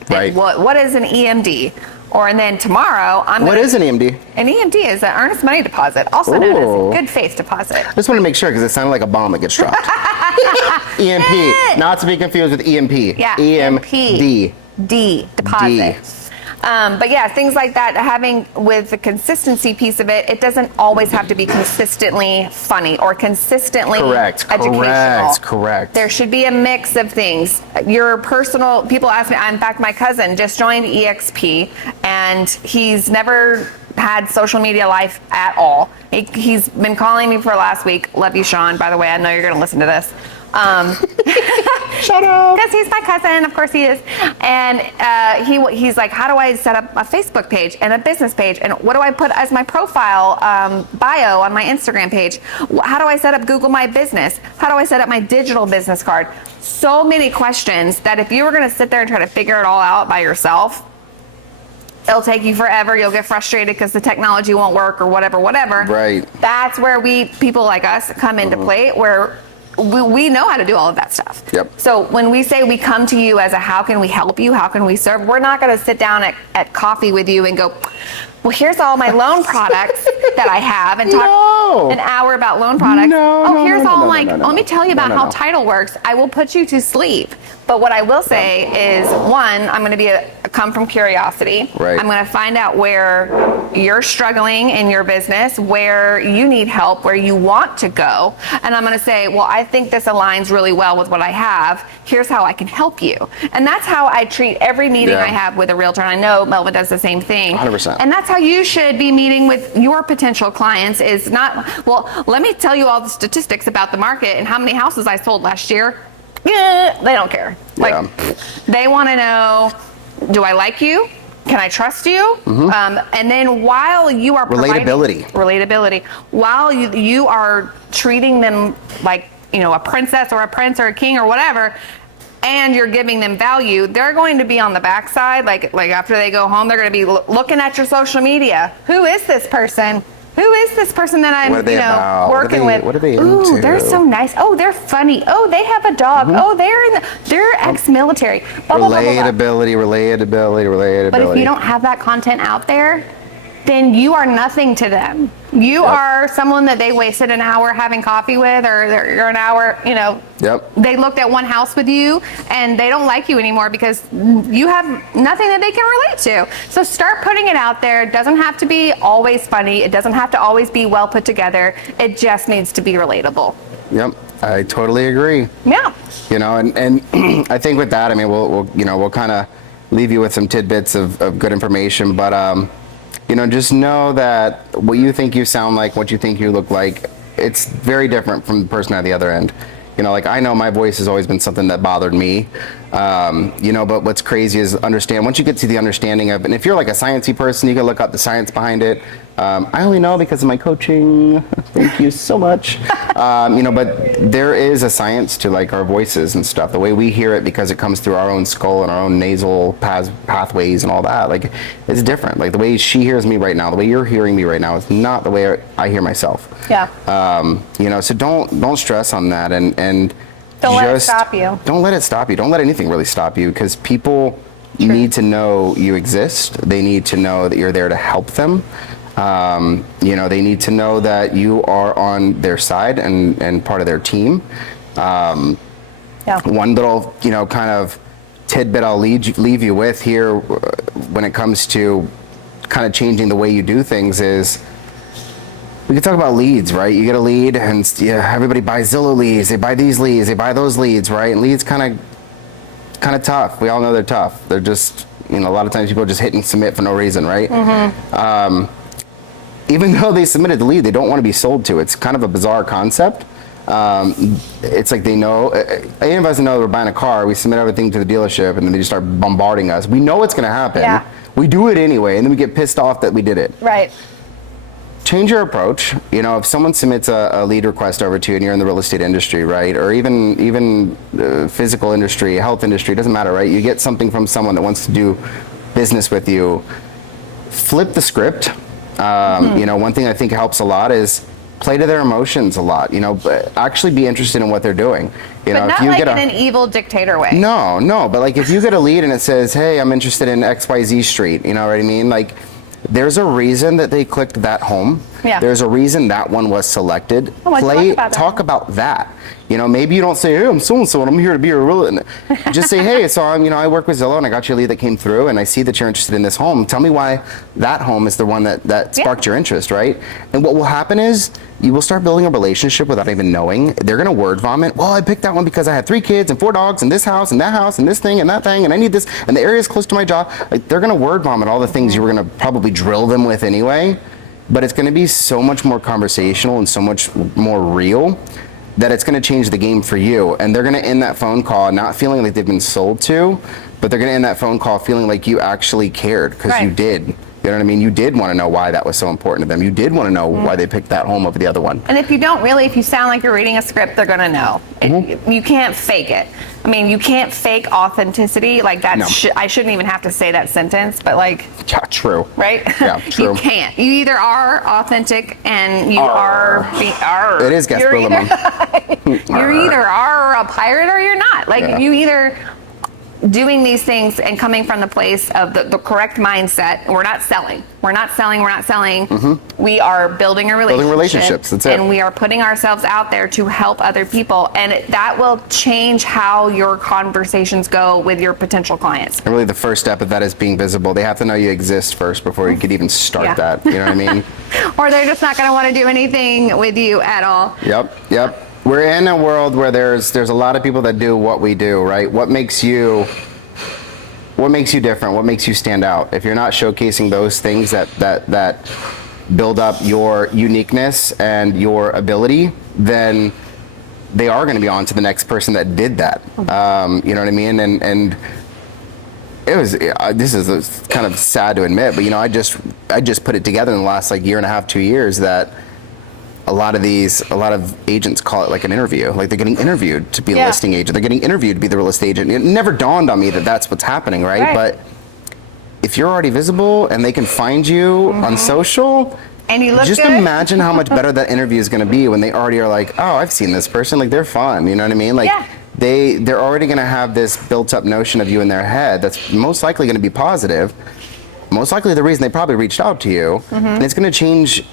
what is an EMD. And then tomorrow, What is an EMD? An EMD is an earnest money deposit, also known as a good faith deposit. I just want to make sure because it sounded like a bomb that gets dropped. EMP, not to be confused with EMP. Yeah, EMD. Deposit. But yeah, things like that, having with the consistency piece of it, it doesn't always have to be consistently funny or consistently educational. Correct. There should be a mix of things. Your personal, people ask me, in fact, my cousin just joined EXP and he's never had social media life at all. He's been calling me for last week. Love you, Sean, by the way. I know you're going to listen to this. Shut up. Because he's my cousin, of course he is. And he's like, how do I set up a Facebook page and a business page? And what do I put as my profile bio on my Instagram page? How do I set up Google My Business? How do I set up my digital business card? So many questions that if you were going to sit there and try to figure it all out by yourself, it'll take you forever. You'll get frustrated because the technology won't work or whatever. Right. That's where people like us come into play, where we know how to do all of that stuff. Yep. So when we say we come to you as a how can we help you, how can we serve, we're not going to sit down at coffee with you and go, well, here's all my loan products that I have and talk an hour about loan products. Let me tell you about how title works. I will put you to sleep. But what I will say is, one, I'm going to come from curiosity. Right. I'm going to find out where you're struggling in your business, where you need help, where you want to go. And I'm going to say, well, I think this aligns really well with what I have. Here's how I can help you. And that's how I treat every meeting I have with a realtor. And I know Melvin does the same thing. 100%. And that's how you should be meeting with your potential clients, is not, well, let me tell you all the statistics about the market and how many houses I sold last year. Yeah, they don't care. They want to know, do I like you? Can I trust you? And then while you are relatability, while you are treating them like, a princess or a prince or a king or whatever, and you're giving them value, they're going to be on the backside, like after they go home, they're going to be looking at your social media. Who is this person? Who is this person that I'm, working with? What are they into? Ooh, they're so nice. Oh, they're funny. Oh, they have a dog. Oh, they're ex-military. Relatability. But if you don't have that content out there, then you are nothing to them. You are someone that they wasted an hour having coffee with, or you're an hour, they looked at one house with you and they don't like you anymore because you have nothing that they can relate to. So start putting it out there. It doesn't have to be always funny. It doesn't have to always be well put together. It just needs to be relatable. Yep. I totally agree. Yeah. And I think with that, we'll kind of leave you with some tidbits of good information, but just know that what you think you sound like, what you think you look like, it's very different from the person at the other end. I know my voice has always been something that bothered me, but what's crazy is once you get to the understanding of, and if you're like a sciencey person, you can look up the science behind it. I only know because of my coaching. Thank you so much. But there is a science to our voices and stuff, the way we hear it, because it comes through our own skull and our own nasal pathways and all that. It's different. The way she hears me right now, the way you're hearing me right now is not the way I hear myself. Yeah. So don't stress on that, and don't let it stop you. Don't let it stop you. Don't let anything really stop you, because people need to know you exist. They need to know that you're there to help them. They need to know that you are on their side and part of their team. One little, kind of tidbit I'll leave you with here when it comes to kind of changing the way you do things is, we can talk about leads, right? You get a lead and everybody buys Zillow leads, they buy these leads, they buy those leads, right? And leads kind of tough. We all know they're tough. They're just, a lot of times people just hit and submit for no reason, right? Even though they submitted the lead, they don't want to be sold to. It's kind of a bizarre concept. It's like they know, any of us know we're buying a car, we submit everything to the dealership, and then they just start bombarding us. We know what's going to happen. Yeah. We do it anyway, and then we get pissed off that we did it. Right. change your approach. If someone submits a lead request over to you and you're in the real estate industry, right? Or even physical industry, health industry, doesn't matter, right? You get something from someone that wants to do business with you, flip the script. One thing I think helps a lot is play to their emotions a lot, but actually be interested in what they're doing. But not if you like get in an evil dictator way. No, but like if you get a lead and it says, hey, I'm interested in XYZ Street, you know what I mean? Like, there's a reason that they clicked that home. Yeah. There's a reason that one was selected. Talk about that. Maybe you don't say, hey, I'm so-and-so and I'm here to be a real. Just say, hey, so I work with Zillow and I got your lead that came through and I see that you're interested in this home. Tell me why that home is the one that sparked your interest, right? And what will happen is you will start building a relationship without even knowing. They're going to word vomit. Well, I picked that one because I had 3 kids and 4 dogs and this house and that house and this thing and that thing and I need this and the area is close to my job. Like, they're going to word vomit all the things you were going to probably drill them with anyway. But it's going to be so much more conversational and so much more real that it's going to change the game for you. And they're going to end that phone call not feeling like they've been sold to, but they're going to end that phone call feeling like you actually cared because you did. You know what I mean? You did want to know why that was so important to them. You did want to know why they picked that home over the other one. And if you sound like you're reading a script, they're going to know. You can't fake it. I mean, you can't fake authenticity. Like that, I shouldn't even have to say that sentence, but like. Yeah, true. Right? Yeah, true. You can't. You either are authentic and you are. It is Gasper Lemon. You either are a pirate or you're not. Like you either doing these things and coming from the place of the correct mindset. We're not selling. We are building a relationship. Building relationships, that's it. And we are putting ourselves out there to help other people. And that will change how your conversations go with your potential clients. And really the first step of that is being visible. They have to know you exist first before you could even start that. You know what I mean? Or they're just not going to want to do anything with you at all. Yep. We're in a world where there's a lot of people that do what we do, right? What makes you different? What makes you stand out? If you're not showcasing those things that build up your uniqueness and your ability, then they are going to be on to the next person that did that. You know what I mean? And it was. This is kind of sad to admit, but I just put it together in the last year and a half, 2 years that. A lot of agents call it like an interview. Like they're getting interviewed to be a listing agent. They're getting interviewed to be the real estate agent. It never dawned on me that that's what's happening, right? But if you're already visible and they can find you on social, and you look just good. Imagine how much better that interview is going to be when they already are like, oh, I've seen this person. Like they're fun. You know what I mean? Like they're already going to have this built up notion of you in their head that's most likely going to be positive. Most likely the reason they probably reached out to you, and it's going to change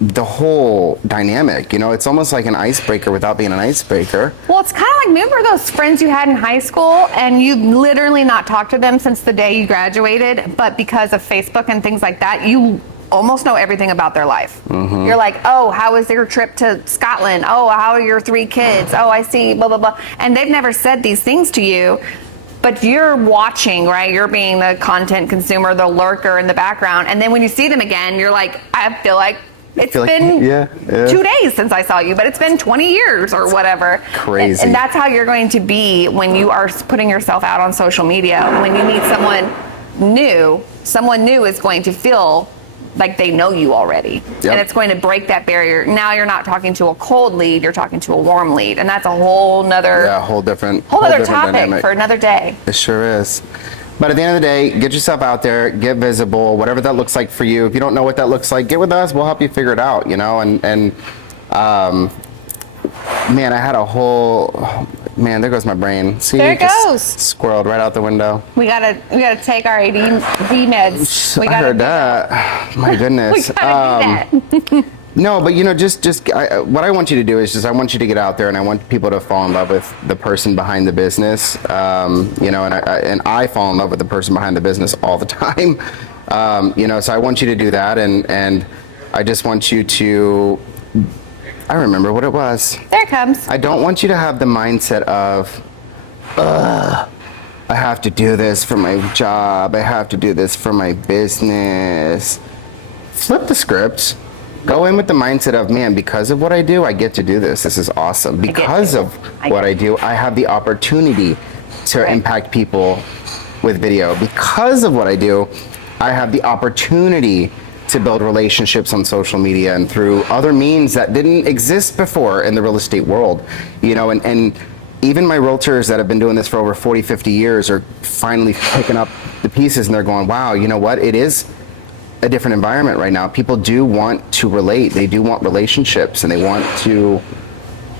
the whole dynamic. It's almost like an icebreaker without being an icebreaker. Well, it's kind of like, remember those friends you had in high school and you literally not talked to them since the day you graduated, but because of Facebook and things like that, you almost know everything about their life. You're like, oh, how was your trip to Scotland? Oh, how are your 3 kids? Oh, I see, blah, blah, blah. And they've never said these things to you, but you're watching, right? You're being the content consumer, the lurker in the background. And then when you see them again, you're like, I feel like it's been 2 days since I saw you, but it's been 20 years or whatever. Crazy. And that's how you're going to be when you are putting yourself out on social media. When you meet someone new is going to feel like they know you already. And it's going to break that barrier. Now you're not talking to a cold lead, you're talking to a warm lead. And that's a whole nother whole different topic dynamic. For another day. It sure is. But at the end of the day, get yourself out there, get visible, whatever that looks like for you. If you don't know what that looks like, get with us. We'll help you figure it out, man, I had a whole, there goes my brain. See, there it goes. Squirreled right out the window. We gotta take our AD meds. I heard that. My goodness. We gotta do that. No, but what I want you to do is I want you to get out there, and I want people to fall in love with the person behind the business. And I fall in love with the person behind the business all the time. So I want you to do that, and I just want you to. I remember what it was. There it comes. I don't want you to have the mindset of, I have to do this for my job. I have to do this for my business. Flip the script. Go in with the mindset of, man, because of what I do, I get to do this. This is awesome. Because of what I do, I have the opportunity to impact people with video. Because of what I do, I have the opportunity to build relationships on social media and through other means that didn't exist before in the real estate world. You know, and even my realtors that have been doing this for over 40, 50 years are finally picking up the pieces, and they're going, wow, you know what? It is a different environment right now. People do want to relate. They do want relationships, and they want to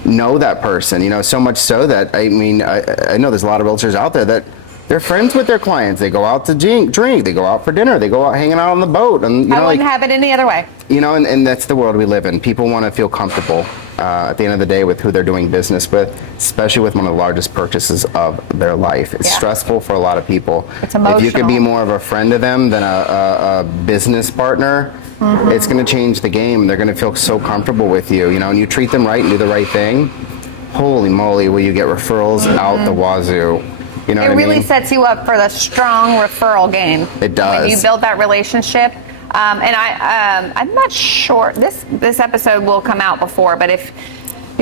know that person, you know, so much so that, I mean, I know there's a lot of realtors out there that they're friends with their clients. They go out to drink, they go out for dinner, they go out hanging out on the boat. And you I know, wouldn't like, have it any other way. you know, and that's the world we live in. People want to feel comfortable at the end of the day with who they're doing business with, especially with one of the largest purchases of their life. It's stressful for a lot of people. It's emotional. If you could be more of a friend to them than a business partner, it's going to change the game. They're going to feel so comfortable with you, you know, and you treat them right and do the right thing. Holy moly, will you get referrals out the wazoo. You know what I It really mean? sets you up for the strong referral game. It does. When you build that relationship. And I'm not sure, this episode will come out before, but if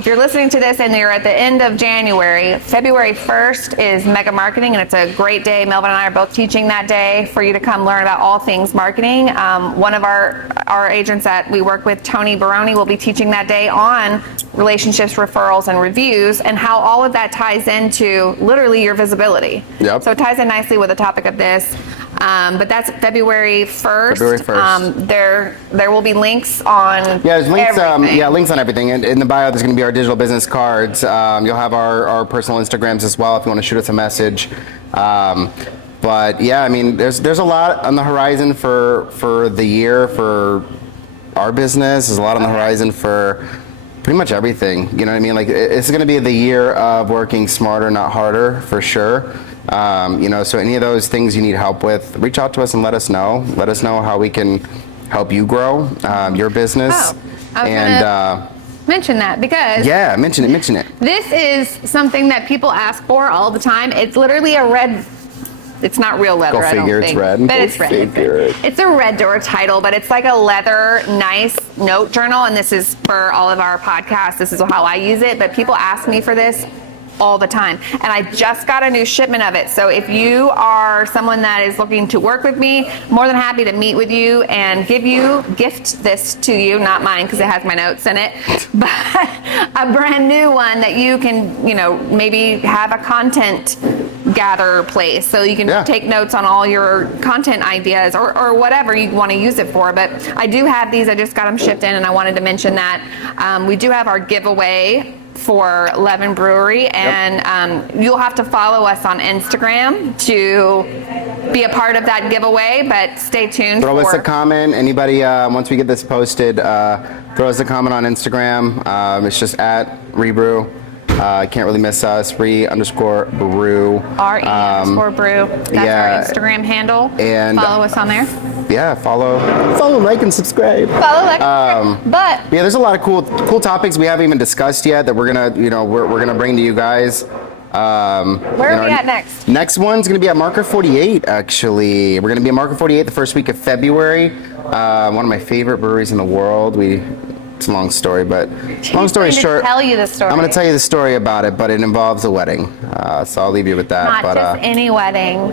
you're listening to this and you're at the end of January, February 1st is Mega Marketing, and it's a great day. Melvin and I are both teaching that day for you to come learn about all things marketing. One of our agents that we work with, Tony Baroni, will be teaching that day on relationships, referrals, and reviews, and how all of that ties into literally your visibility. Yep. So it ties in nicely with the topic of this. But that's February 1st. February 1st. There will be links on there's links. everything. Links on everything. And in the bio, there's going to be our digital business cards. You'll have our personal Instagrams as well if you want to shoot us a message. But yeah, I mean, there's a lot on the horizon for the year for our business. There's a lot on the horizon for pretty much everything. You know what I mean? Like, it's going to be the year of working smarter, not harder, for sure. You know, so any of those things you need help with, reach out to us and let us know. Let us know how we can help you grow your business. Oh, I was gonna mention that because yeah, mention it. this is something that people ask for all the time. It's literally a red. It's not real leather, Go I don't figure, think. it's red. But Go it's red. figure. It's a red door title, but it's like a leather, nice note journal. And this is for all of our podcasts. This is how I use it. But people ask me for this all the time. And I just got a new shipment of it. So if you are someone that is looking to work with me, more than happy to meet with you and gift this to you, not mine because it has my notes in it, but a brand new one that you can, you know, maybe have a content gather place so you can take notes on all your content ideas or whatever you want to use it for. But I do have these. I just got them shipped in, and I wanted to mention that we do have our giveaway for Leaven Brewery, and you'll have to follow us on Instagram to be a part of that giveaway, but stay tuned. Throw us a comment. Anybody, once we get this posted, throw us a comment on Instagram. It's just at Re-Brew. Can't really miss us. Re_brew. RE_brew. That's our Instagram handle. And follow us on there. Yeah, follow, like, and subscribe. Follow, like, but yeah, there's a lot of cool topics we haven't even discussed yet that we're gonna, you know, we're gonna bring to you guys. Where are we at next? Next one's gonna be at Market 48. Actually, we're gonna be at Market 48 the first week of February. One of my favorite breweries in the world. It's a long story, but long story short, tell you the story. I'm going to tell you the story about it, but it involves a wedding. So I'll leave you with that. Not just any wedding.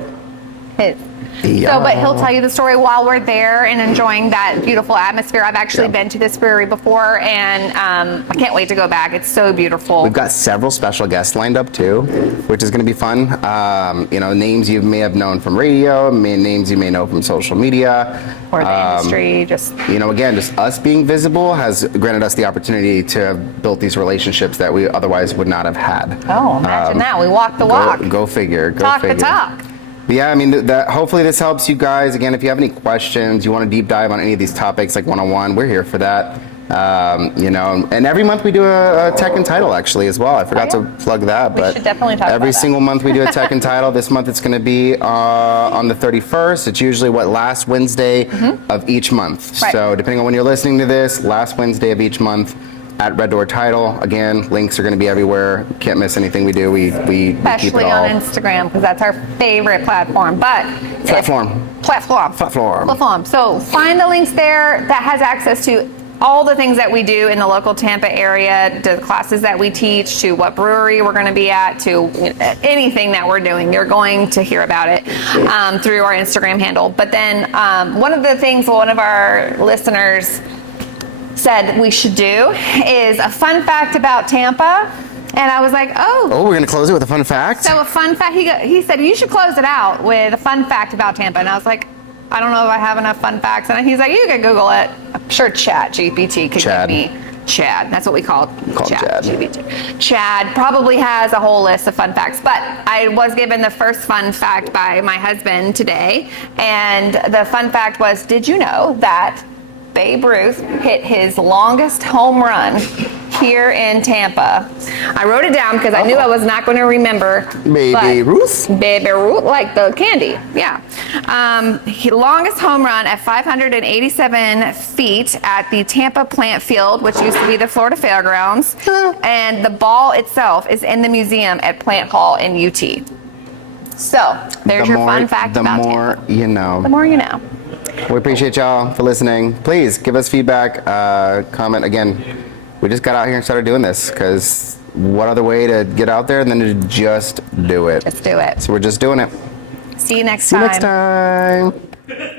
His. Yeah. So, but he'll tell you the story while we're there and enjoying that beautiful atmosphere. I've actually been to this brewery before, and I can't wait to go back. It's so beautiful. We've got several special guests lined up too, which is going to be fun. You know, names you may have known from radio, names you may know from social media. Or the industry, just... You know, again, just us being visible has granted us the opportunity to have built these relationships that we otherwise would not have had. Oh, imagine that. We walk the walk. Go figure. Talk the talk. But yeah, I mean, hopefully this helps you guys. Again, if you have any questions, you want to deep dive on any of these topics, like one-on-one, we're here for that. You know, and every month we do a tech and title actually as well. I forgot to plug that, but should definitely talk every about that. single month we do a tech and title. This month it's going to be on the 31st. It's usually last Wednesday of each month. Right. So depending on when you're listening to this, last Wednesday of each month. At Red Door Title. Again, links are going to be everywhere. Can't miss anything we do. We keep it Especially all. on Instagram, because that's our favorite platform. But Platform. Platform. Platform. So find the links there. That has access to all the things that we do in the local Tampa area, to the classes that we teach, to what brewery we're going to be at, to anything that we're doing, you're going to hear about it through our Instagram handle. But then one of the things one of our listeners said we should do is a fun fact about Tampa. And I was like, oh, we're going to close it with a fun fact? So a fun fact, he said, you should close it out with a fun fact about Tampa. And I was like, I don't know if I have enough fun facts. And he's like, you can Google it. I'm sure Chat GPT could give me Chad. That's what we call Chat GPT. Chad probably has a whole list of fun facts. But I was given the first fun fact by my husband today. And the fun fact was, did you know that Babe Ruth hit his longest home run here in Tampa? I wrote it down because I knew I was not going to remember. Baby Ruth? Baby Ruth, like the candy, yeah. Longest home run at 587 feet at the Tampa Plant Field, which used to be the Florida Fairgrounds. And the ball itself is in the museum at Plant Hall in UT. So, there's your fun fact about Tampa. The more you know. The more you know. We appreciate y'all for listening. Please give us feedback, comment. Again, we just got out here and started doing this because what other way to get out there than to just do it? Just do it. So we're just doing it. See you next See time. you next time.